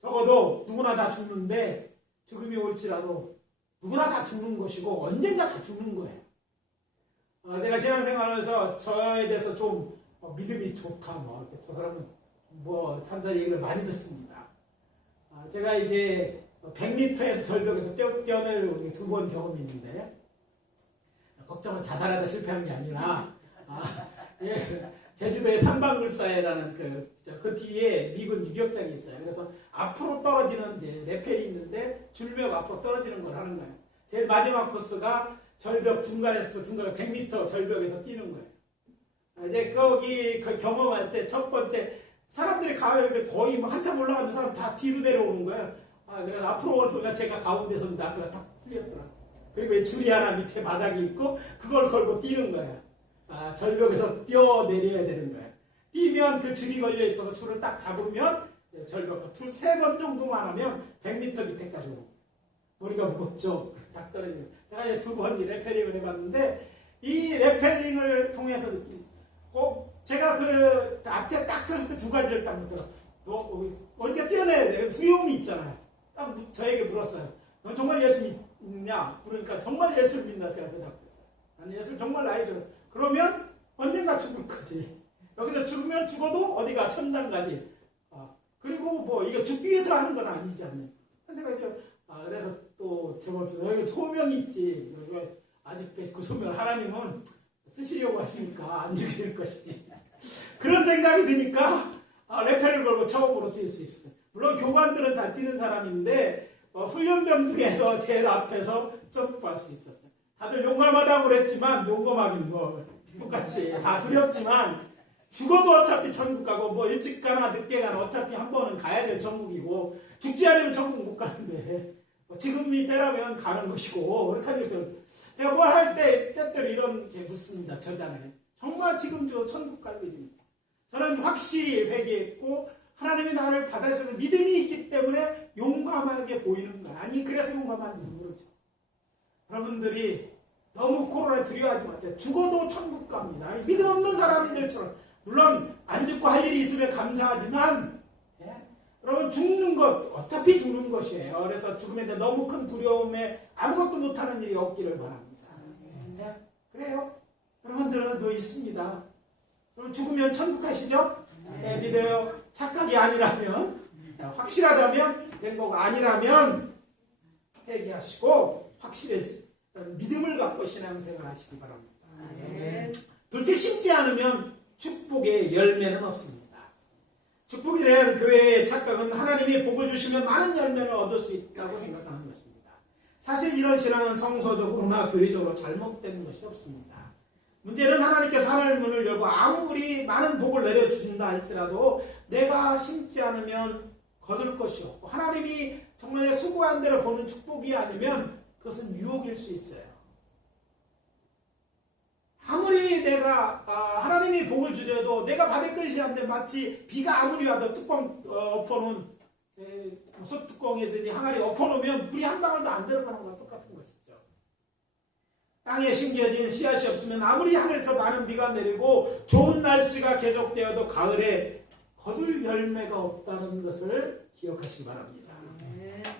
적어도 누구나 다 죽는데 죽음이 올지라도 누구나 다 죽는 것이고 언젠가 다 죽는 거예요. 제가 신앙생활하면서 저에 대해서 좀 믿음이 좋다 저 사람은 산자 얘기를 많이 듣습니다. 제가 이제 100m에서 절벽에서 뛰어내려오는 2번 경험이 있는데 걱정은 자살하다 실패한 게 아니라 제주도의 삼방불사회라는 그 뒤에 미군 유격장이 있어요. 그래서 앞으로 떨어지는 이제 레펠이 있는데 줄벽 앞으로 떨어지는 걸 하는 거예요. 제일 마지막 코스가 절벽 중간에서 100m 절벽에서 뛰는 거예요. 이제 거기 경험할 때 첫 번째 사람들이 가는데 거의 한참 올라가는 사람 다 뒤로 내려오는 거예요. 그래서 앞으로 오니까 제가 가운데 섰는데 앞에가 딱 풀렸더라. 그리고 줄이 하나 밑에 바닥이 있고 그걸 걸고 뛰는 거예요. 절벽에서 뛰어내려야 되는 거예요. 뛰면 그 줄이 걸려 있어서 줄을 딱 잡으면 절벽 2-3번 정도만 하면 100m 밑에까지 오고 머리가 무겁죠. 딱 떨어지면 제가 이제 2번 이 레펠링을 해봤는데 이 레펠링을 통해서 제가 그 앞에 딱 설 때 2가지를 딱 묻더라. 너 어디가 뛰어내야 돼? 수용이 있잖아요. 딱 저에게 물었어요. 너 정말 예수 믿냐? 그러니까 정말 예수를 믿나 제가 대답했어요. 나는 예수를 정말 나이죠. 그러면 언젠가 죽을 거지. 여기서 죽으면 죽어도 어디가 천당 가지. 그리고 이거 죽기 위해서 하는 건 아니지 않냐. 제가 이제 그래서 또 제목에서 여기 소명이 있지. 아직 그 소명 하나님은 쓰시려고 하시니까 안 죽일 것이지. 그런 생각이 드니까 레펠을 걸고 처음으로 뛸 수 있어요. 물론 교관들은 다 뛰는 사람인데 훈련병 중에서 제일 앞에서 점프할 수 있었어요. 다들 용감하다고 그랬지만 용감하긴 똑같이 다 두렵지만 죽어도 어차피 천국 가고 일찍 가나 늦게 가나 어차피 한 번은 가야 될 천국이고 죽지 않으면 천국 못 가는데 지금이 때라면 가는 것이고 그렇게 하니까 제가 뭘 할 때 때때로 이런 게 묻습니다. 저자는 정말 지금 저 천국 갈 일입니까? 저는 확실히 회개했고 하나님이 나를 받아주는 믿음이 있기 때문에 용감하게 보이는 거야. 아니 그래서 용감한지 모르죠. 여러분들이 너무 코로나에 두려워하지 마세요. 죽어도 천국 갑니다. 믿음 없는 사람들처럼 물론 안 죽고 할 일이 있으면 감사하지만 여러분 죽는 것 어차피 죽는 것이에요. 그래서 죽음에 대한 너무 큰 두려움에 아무것도 못하는 일이 없기를 바랍니다. 그래요. 여러분들도 있습니다. 그럼 죽으면 천국 가시죠? 네, 믿어요. 착각이 아니라면 확실하다면 된 거고 아니라면 회개하시고 확실해지 믿음을 갖고 신앙생활 하시기 바랍니다. 둘째 심지 않으면 축복의 열매는 없습니다. 축복에 대한 교회의 착각은 하나님이 복을 주시면 많은 열매를 얻을 수 있다고 생각하는 것입니다. 사실 이런 신앙은 성서적으로나 교리적으로 잘못된 것이 없습니다. 문제는 하나님께서 하늘 문을 열고 아무리 많은 복을 내려주신다 할지라도 내가 심지 않으면 거둘 것이 없고 하나님이 정말 수고한 대로 보는 축복이 아니면 그것은 유혹일 수 있어요. 아무리 내가 하나님이 복을 주려도 내가 받을 것이 안돼 마치 비가 아무리 와도 뚜껑 엎어놓은 솥뚜껑이든지 항아리 엎어놓으면 물이 한 방울도 안 들어가는 거랑 똑같은 것이죠. 땅에 심겨진 씨앗이 없으면 아무리 하늘에서 많은 비가 내리고 좋은 날씨가 계속되어도 가을에 거둘 열매가 없다는 것을 기억하시기 바랍니다.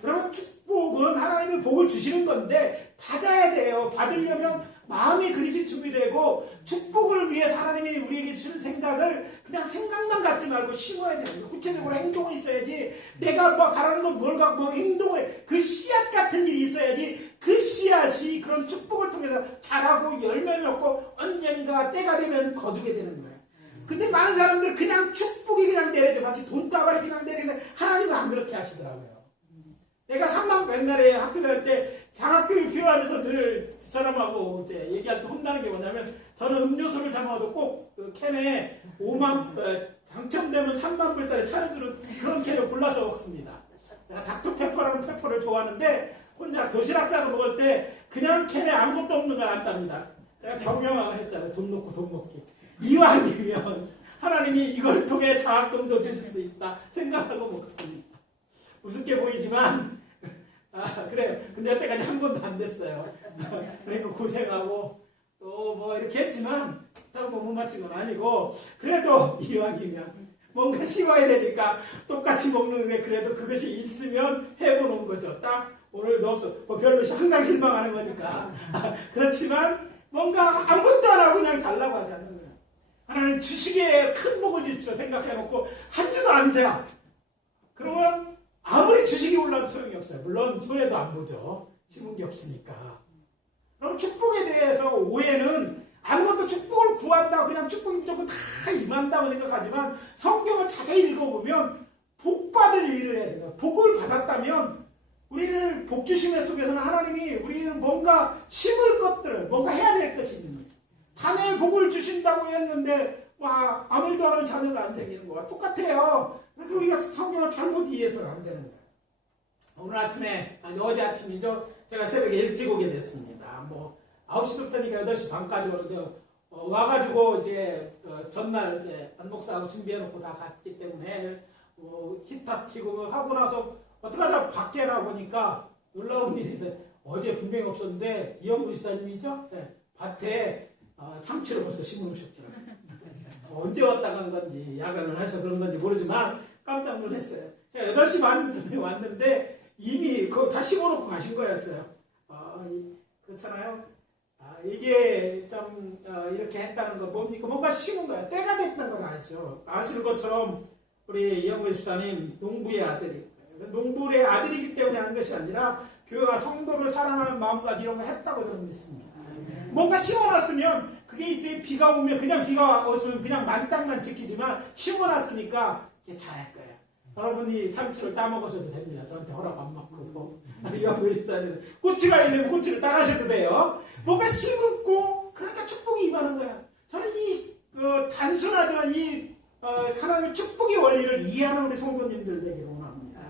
여러분, 축복은 하나님의 복을 주시는 건데 받아야 돼요. 받으려면 마음이 그리시 준비되고, 축복을 위해서 하나님이 우리에게 주는 생각을 그냥 생각만 갖지 말고 심어야 됩니다. 구체적으로 행동이 있어야지. 내가 뭐 바라는 건 뭘 갖고 행동을, 그 씨앗 같은 일이 있어야지. 그 씨앗이 그런 축복을 통해서 자라고 열매를 얻고 언젠가 때가 되면 거두게 되는 거예요. 근데 많은 사람들 그냥 축복이 그냥 내려져, 마치 돈다발이 그냥 내리는데 하나님은 안 그렇게 하시더라고요. 내가 3만 맨날에 학교 다닐 때 장학금이 필요하면서 늘 집사람하고 이제 얘기할 때 혼나는 게 뭐냐면, 저는 음료수를 사 먹어도 꼭 그 캔에 5만, 당첨되면 3만 불짜리 차려주는 그런 캔을 골라서 먹습니다. 제가 닥터페퍼라는 페퍼를 좋아하는데 혼자 도시락 싸서 먹을 때 그냥 캔에 아무것도 없는 걸 안 짭니다. 제가 경영학을 했잖아요. 돈 놓고 돈 먹기. 이왕이면 하나님이 이걸 통해 장학금도 주실 수 있다 생각하고 먹습니다. 우습게 보이지만 그래요. 근데 여태까지 한 번도 안 됐어요. 그러니까 고생하고 또 뭐 이렇게 했지만 그렇다고 못 맞힌 건 아니고, 그래도 이왕이면 뭔가 씹어야 되니까 똑같이 먹는 게 그래도 그것이 있으면 해보는 거죠. 딱 오늘도 없어. 뭐 별로 항상 실망하는 거니까. 그렇지만 뭔가 아무것도 안 하고 그냥 달라고 하지 않는 거예요. 하나님 주시기에 큰 복을 주십시오 생각해놓고 한 주도 안 세요. 그러면 아무리 주식이 올라도 소용이 없어요. 물론 손해도 안 보죠. 심은 게 없으니까. 그럼 축복에 대해서 오해는, 아무것도 축복을 구한다고 그냥 축복이 무조건 다 임한다고 생각하지만, 성경을 자세히 읽어보면 복받을 일을 해야 돼요. 복을 받았다면 우리를 복주심의 속에서는 하나님이 우리는 뭔가 심을 것들을, 뭔가 해야 될 것이 있는 거예요. 자녀의 복을 주신다고 했는데 와, 아무 일도 안 하면 자녀가 안 생기는 거와 똑같아요. 그래서 우리가 성경을 잘못 이해해서는 안 되는 거예요. 오늘 아침에, 어제 아침이죠. 제가 새벽에 일찍 오게 됐습니다. 뭐 9시부터니까 8시 반까지 와가지고 이제 전날 이제 안 목사하고 준비해놓고 다 갔기 때문에 히터 켜고 하고 나서 어떡하다 밖에 나보니까 놀라운 일이 있어요. 어제 분명히 없었는데 이영구 지사님이죠? 네, 밭에 상추를 벌써 심어놓으셨더라고요. 언제 왔다 간 건지, 야간을 해서 그런 건지 모르지만 깜짝 놀랐어요. 제가 8시 반 전에 왔는데 이미 그거 다 심어놓고 가신 거였어요. 그렇잖아요. 이게 좀 이렇게 했다는 거 뭡니까? 뭔가 심은 거야. 때가 됐다는 걸 아시죠? 아시는 것처럼 우리 이영구 집사님 농부의 아들이, 농부의 아들이기 때문에 한 것이 아니라 교회가 성도를 사랑하는 마음까지 이런 거 했다고 저는 믿습니다. 뭔가 심어놨으면 그게 이제 비가 오면, 그냥 비가 왔으면 그냥 만땅만 지키지만 심어놨으니까 이게 잘할 거예요. 여러분이 상추를 따먹으셔도 됩니다. 저한테 허락 안 받고. 꼬치가 있으면 꼬치를 따가셔도 돼요. 뭔가 심고, 그러니까 축복이 임하는 거야. 저는 이 단순하지만 이 하나님의 축복의 원리를 이해하는 우리 성도님들 되기를 원합니다.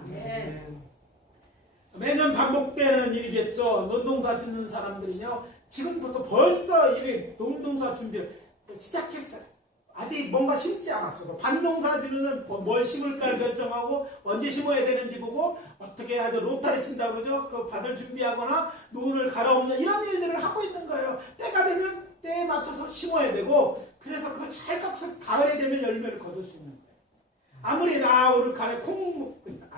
매년 반복되는 일이겠죠. 논농사 짓는 사람들이요, 지금부터 벌써 이렇게 논농사 준비를 시작했어요. 아직 뭔가 심지 않았어. 밭농사 지르는 뭘 심을까를 결정하고 언제 심어야 되는지 보고 어떻게 하죠, 로타리 친다고 그러죠. 그 밭을 준비하거나 논을 갈아엎는 이런 일들을 하고 있는 거예요. 때가 되면 때에 맞춰서 심어야 되고, 그래서 그걸 잘 깎아서 가을에 되면 열매를 거둘 수 있는 거예요. 아무리 오늘 가을에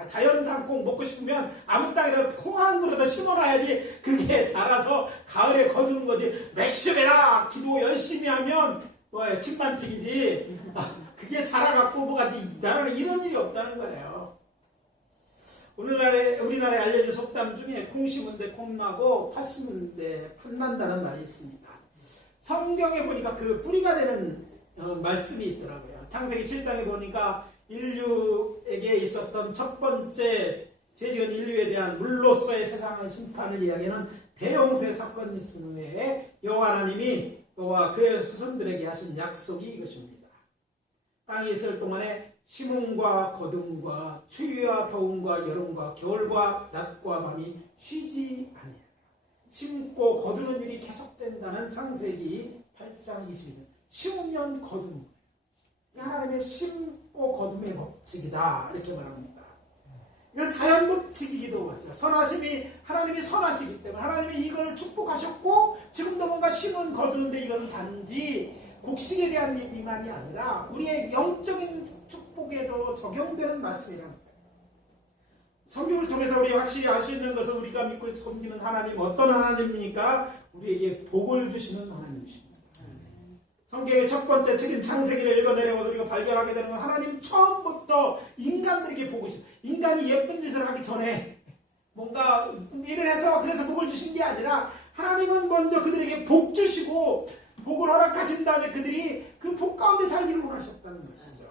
자연산 콩 먹고 싶으면 아무 땅이라도 콩 한 그릇 더 심어놔야지 그게 자라서 가을에 거두는 거지. 매시매라 기도 열심히 하면 침만 튀기지 그게 자라갖고 뭐가 나라는 이런 일이 없다는 거예요. 오늘날에 우리나라에 알려진 속담 중에 콩 심은데 콩 나고 팥 심은데 팥 난다는 말이 있습니다. 성경에 보니까 그 뿌리가 되는 말씀이 있더라고요. 창세기 7장에 보니까 인류에게 있었던 첫 번째 죄지은 인류에 대한 물로서의 세상의 심판을 이야기하는 대홍세 사건이 있은 후에 여호와 하나님이 너와 그의 후손들에게 하신 약속이 이것입니다. 땅에 있을 동안에 심음과 거둠과 추위와 더움과 여름과 겨울과 낮과 밤이 쉬지 아니하라. 심고 거두는 일이 계속된다는 창세기 8장 20절. 심으면 거두는 거예요. 하나님의 심고 거둠의 법칙이다, 이렇게 말합니다. 이건 자연 법칙이기도 하죠. 하나님이 선하시기 때문에 하나님이 이걸 축복하셨고, 지금도 뭔가 심은 거두는데 이것은 단지 곡식에 대한 일만이 아니라 우리의 영적인 축복, 축복에도 적용되는 말씀이라는 거예요. 성경을 통해서 우리 확실히 알 수 있는 것은 우리가 믿고 섬기는 하나님 어떤 하나님입니까? 우리에게 복을 주시는 하나님이십니다. 성경의 첫 번째 책인 창세기를 읽어내려고 우리가 발견하게 되는 건 하나님 처음부터 인간들에게 복을 주십니다. 인간이 예쁜 짓을 하기 전에 뭔가 일을 해서 그래서 복을 주신 게 아니라 하나님은 먼저 그들에게 복 주시고 복을 허락하신 다음에 그들이 그 복 가운데 살기를 원하셨다는 것이죠.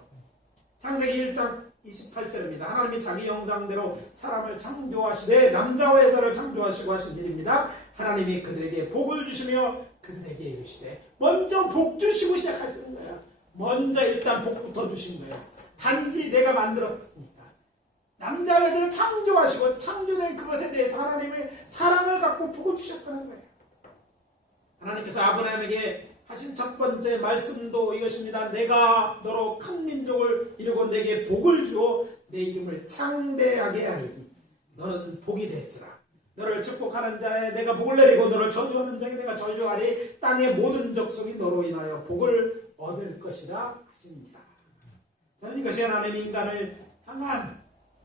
창세기 1장 28절입니다. 하나님이 자기 형상대로 사람을 창조하시되 남자와 여자를 창조하시고 하신 일입니다. 하나님이 그들에게 복을 주시며 그들에게 이르시되 먼저 복 주시고 시작하시는 거예요. 먼저 일단 복부터 주신 거예요. 단지 내가 만들었으니까. 남자와 여자를 창조하시고 창조된 그것에 대해서 하나님의 사랑을 갖고 복을 주셨다는 거예요. 하나님께서 아브라함에게 하신 첫 번째 말씀도 이것입니다. 내가 너로 큰 민족을 이루고 내게 복을 주어 내 이름을 창대하게 하리니 너는 복이 될지라. 너를 축복하는 자에 내가 복을 내리고 너를 저주하는 자에게 내가 저주하리. 땅의 모든 족속이 너로 인하여 복을 얻을 것이라 하시니라. 저는 이것이 하나님의 인간을 향한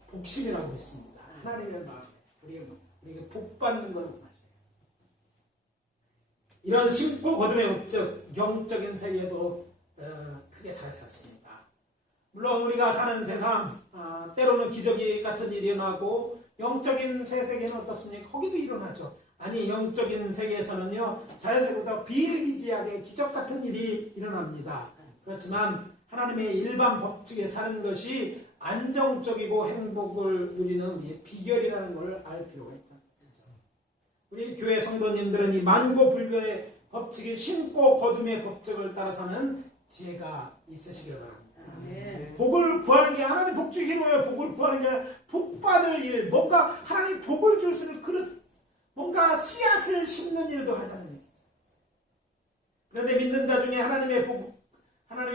복심이라고 했습니다. 하나님의 마음, 우리에게 복 받는 걸 원하셔요. 이런 심고 거듭의 업적, 영적인 세계도 크게 다르지 않습니다. 물론 우리가 사는 세상 때로는 기적이 같은 일이 일어나고 영적인 새 세계는 어떻습니까? 거기도 일어나죠. 아니 영적인 세계에서는요 자연세계보다 비일비재하게 기적 같은 일이 일어납니다. 그렇지만 하나님의 일반 법칙에 사는 것이 안정적이고 행복을 누리는 비결이라는 걸 알 필요가 있다. 우리 교회 성도님들은 이 만고불변의 법칙인 심고 거둠의 법칙을 따라 사는 지혜가 있으시길 바랍니다. 복을 구하는 게 하나님 복 주기로요. 복을 구하는 게 아니라 복 받을 일, 뭔가 하나님 복을 줄 수 있는 그릇, 뭔가 씨앗을 심는 일도 하자는 얘기죠. 그런데 믿는 자 중에 하나님의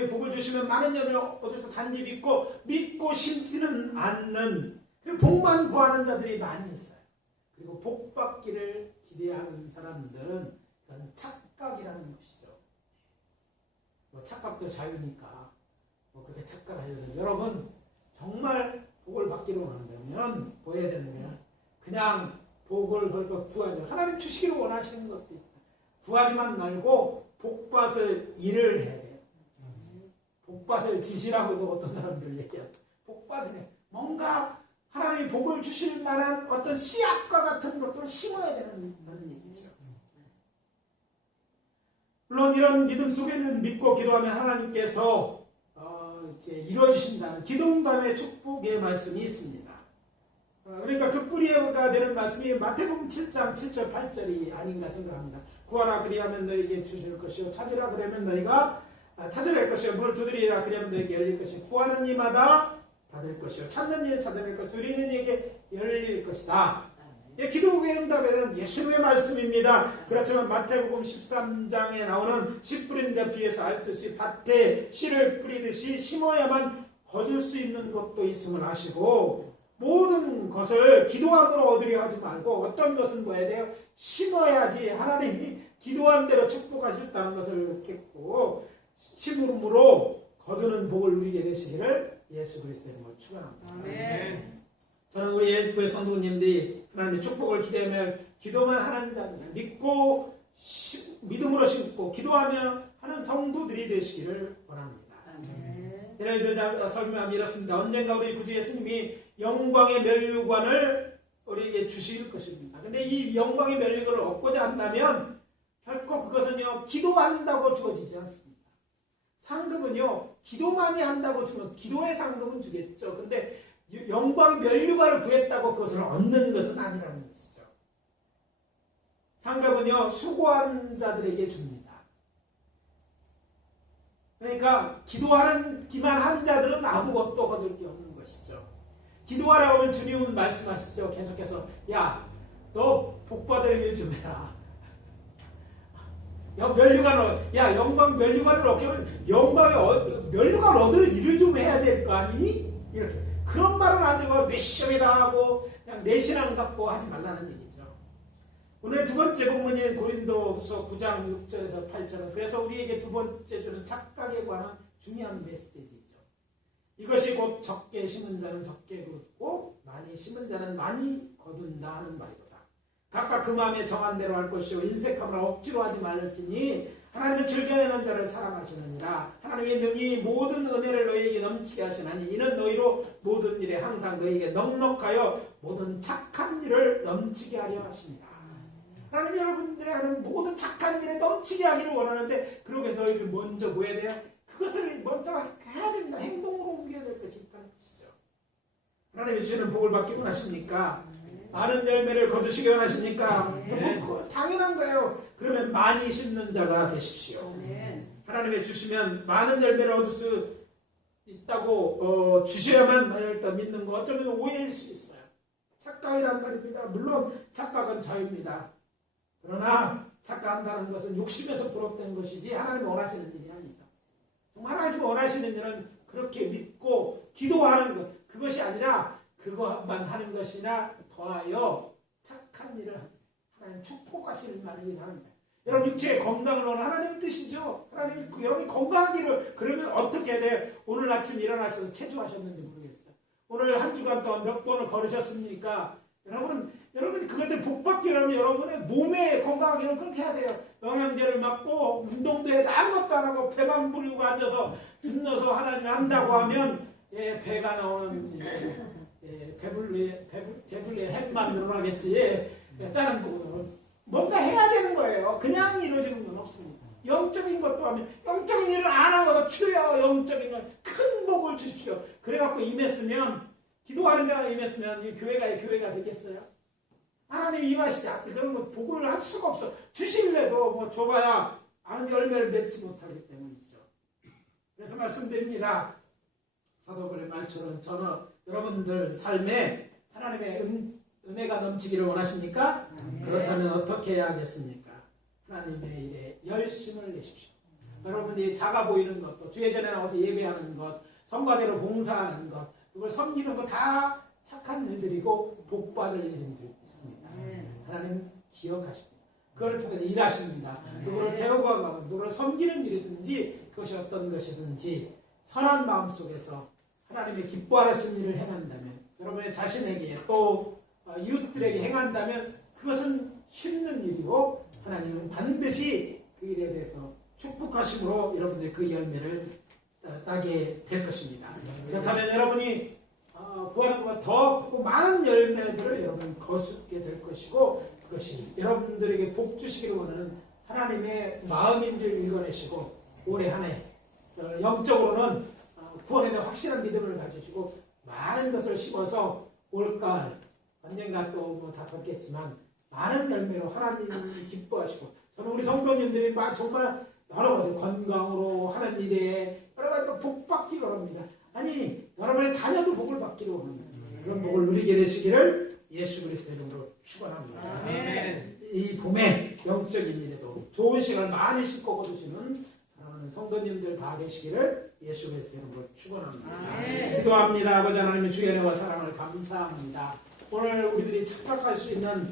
복을 주시면 많은 열을 얻어서 단지 믿고 심지는 않는, 그리고 복만 구하는 자들이 많이 있어요. 그리고 복 받기를 기대하는 사람들은 그건 착각이라는 것이죠. 착각도 자유니까 그렇게 착각하셔도 여러분 정말 복을 받기를 원한다면 보여야 되는 그냥 복을 벌써 구하죠. 하나님 주시기를 원하시는 것도 있다. 구하지만 말고 복받을 일을 해야 돼요. 복받을 짓이라고도 어떤 사람들 얘기해요. 복받을 뭔가 하나님이 복을 주실 만한 어떤 씨앗과 같은 것들을 심어야 되는 얘기죠. 물론 이런 믿음 속에는 믿고 기도하면 하나님께서 이제 이루어주신다는 기도응답의 축복의 말씀이 있습니다. 그러니까 그 뿌리가 되는 말씀이 마태복음 7장 7절 8절이 아닌가 생각합니다. 구하라 그리하면 너에게 주실 것이요 찾으라 그러면 너희가 찾으라 것이요 문을 두드리라 그러면 너에게 열릴 것이요 구하는 이마다 받을 것이요 찾는 이에 찾아낼 것이요 두드리는 이에게 열릴 것이다. 기도의 응답에는 예수님의 말씀입니다. 그렇지만 마태복음 13장에 나오는 씨 뿌린 데 비해서 알듯이 밭에 씨를 뿌리듯이 심어야만 거둘 수 있는 것도 있음을 아시고 모든 것을 기도함으로 얻으려 하지 말고 어떤 것은 뭐 해야 돼요? 심어야지 하나님이 기도한 대로 축복하셨다는 것을 듣고 심음으로 거두는 복을 누리게 되시기를 예수 그리스도의 이름으로 축원합니다. 아멘. 저는 우리 예수의 성도님들이 하나님의 축복을 기대하며 기도만 하는 자들, 믿고 믿음으로 심고 기도하며 하는 성도들이 되시기를 원합니다. 아멘. 예를 들자 설명하면 이렇습니다. 언젠가 우리 구주 예수님이 영광의 면류관을 우리에게 주실 것입니다. 근데 이 영광의 면류관을 얻고자 한다면 결코 그것은요 기도한다고 주어지지 않습니다. 상급은요 기도만이 한다고 주면 기도의 상급은 주겠죠. 근데 영광의 면류관을 구했다고 그것을 얻는 것은 아니라는 것이죠. 상급은요 수고한 자들에게 줍니다. 그러니까 기도하는 기만 한 자들은 아무것도 얻을 게 없는 것이죠. 기도하라고 하면 주님은 말씀하시죠. 계속해서 야 너 복받을 일 좀 해라. 영광 면류관을 얻게 하면 면류관 얻을 일을 좀 해야 될 거 아니니? 이렇게 그런 말은 안 되고 미션이다 하고 그냥 내 신앙 갖고 하지 말라는 얘기죠. 오늘의 두 번째 본문인 고린도후서 9장 6절에서 8절은 그래서 우리에게 두 번째 주는 착각에 관한 중요한 메시지죠. 이것이 곧 적게 심은 자는 적게 거두고 많이 심은 자는 많이 거둔다 하는 말이로다. 각각 그 마음에 정한 대로 할 것이요 인색함을 억지로 하지 말지니 하나님은 즐겨내는 자를 사랑하시느니라. 하나님의 능히 모든 은혜를 너희에게 넘치게 하시나니 이는 너희로 모든 일에 항상 너희에게 넉넉하여 모든 착한 일을 넘치게 하려 하십니다. 하나님 여러분들이 하는 모든 착한 일에 넘치게 하기를 원하는데 그러게 너희를 먼저 뭐 해야 돼요? 그것을 먼저 해야 된다. 행동으로 옮겨야 될 것이 있다는 것이죠. 하나님이 주시는 복을 받기 원하십니까? 많은 열매를 거두시기 원하십니까? 당연한 거예요. 그러면 많이 심는 자가 되십시오. 하나님이 주시면 많은 열매를 얻을 수 있다고 주셔야만 일단 믿는 거 어쩌면 오해일 수 있어요. 착각이란 말입니다. 물론 착각은 자유입니다. 그러나 착각한다는 것은 욕심에서 부럽다는 것이지 하나님이 원하시는 일이 아니죠. 정말 하나님이 원하시는 일은 그렇게 믿고 기도하는 것, 그것이 아니라 그것만 하는 것이나 더하여 착한 일을 하나님 축복하시는 말을 하는 거예요. 여러분 육체의 건강을 원하는 하나님 뜻이죠. 하나님 여러분이 건강하기를 그러면 어떻게 해야 돼요? 오늘 아침 일어나셔서 체조하셨는지 모르겠어요. 오늘 한 주간 동안 몇 번을 걸으셨습니까? 여러분 그것들 복받기 위하면 여러분의 몸에 건강하기는 그렇게 해야 돼요. 영양제를 맞고 운동도 해도 아무것도 안 하고 배만 부르고 앉아서 듣너서 하나님을 한다고 하면 배가 나오는 배불리의 핵만 늘어나겠지. 다른 부분은 뭔가 해야 되는 거예요. 그냥 이루어지는 건 없습니다. 영적인 것도 하면 영적인 일을 안 하고도 주여 영적인 건 큰 복을 주십시오. 그래갖고 임했으면 기도하는 자가 임했으면 이 교회가 되겠어요? 하나님 임하시지 않고 그런 거 복을 할 수가 없어. 주실래도 뭐 줘봐야 아무 열매를 맺지 못하기 때문이죠. 그래서 말씀드립니다. 사도 바울의 말처럼 저는 여러분들 삶에 하나님의 은혜가 넘치기를 원하십니까? 그렇다면 어떻게 해야 하겠습니까? 하나님의 일에 열심을 내십시오. 여러분이 작아 보이는 것도 주의 전에 나와서 예배하는 것, 성가대로 봉사하는 것, 그걸 섬기는 거 다 착한 일들이고 복받을 일들이 있습니다. 하나님 기억하십니다. 그걸 통해서 일하십니다. 누구를 대우하고 누구를 섬기는 일이든지 그것이 어떤 것이든지 선한 마음 속에서 하나님의 기뻐하시는 일을 행한다면 여러분의 자신에게 또 이웃들에게 행한다면 그것은 힘든 일이고 하나님은 반드시 그 일에 대해서 축복하심으로 여러분들이 그 열매를 따게 될 것입니다. 그렇다면 여러분이 구하는 것보다 더 크고 많은 열매들을 여러분 거두게 될 것이고 그것이 여러분들에게 복 주시기를 원하는 하나님의 마음인 줄 읽어내시고 올해 한 해 영적으로는 구원에 대한 확실한 믿음을 가지시고 많은 것을 심어서 올가을 언젠가 또 뭐 다 걷겠지만 많은 열매로 하나님이 기뻐하시고 저는 우리 성도님들이 정말 여러 가지 건강으로 하는 일에 여러 가지로 복 받기를 원합니다. 아니 여러분의 자녀도 복을 받기를 원합니다. 그런 복을 누리게 되시기를 예수 그리스도의 이름으로 축원합니다. 아멘. 이 봄에 영적인 일에도 좋은 시간을 많이 싣고 거두시는 성도님들 다 계시기를 예수 그리스도의 이름으로 축원합니다. 기도합니다. 아버지 하나님의 주의 은혜와 사랑을 감사합니다. 오늘 우리들이 착각할 수 있는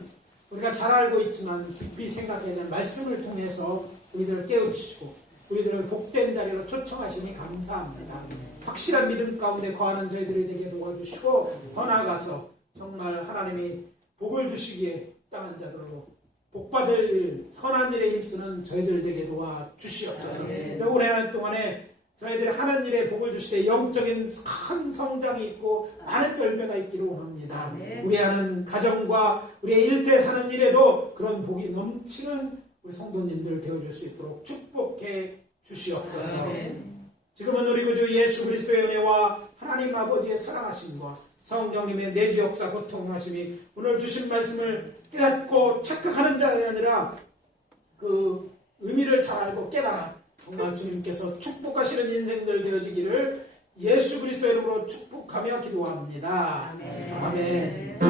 우리가 잘 알고 있지만 깊이 생각해야 되는 말씀을 통해서 우리들을 깨우치시고 우리들을 복된 자리로 초청하시니 감사합니다. 확실한 믿음 가운데 거하는 저희들이 되게 도와주시고 더 나아가서 정말 하나님이 복을 주시기에 땅한 자들로 복받을 일, 선한 일에 힘쓰는 저희들 되게 도와주시옵소서. 올해 한 동안에 저희들이 하는 일에 복을 주시되 영적인 큰 성장이 있고 많은 열매가 있기를 원합니다. 우리 하는 가정과 우리의 일대 하는 일에도 그런 복이 넘치는 우리 성도님들 되어줄 수 있도록 축복해 주시옵소서. 지금은 우리 구주 예수 그리스도의 은혜와 하나님 아버지의 사랑하심과 성령님의 내주 역사 고통하심이 오늘 주신 말씀을 깨닫고 착각하는 자가 아니라 그 의미를 잘 알고 깨달아 정말 주님께서 축복하시는 인생들 되어지기를 예수 그리스도의 이름으로 축복하며 기도합니다. 아멘.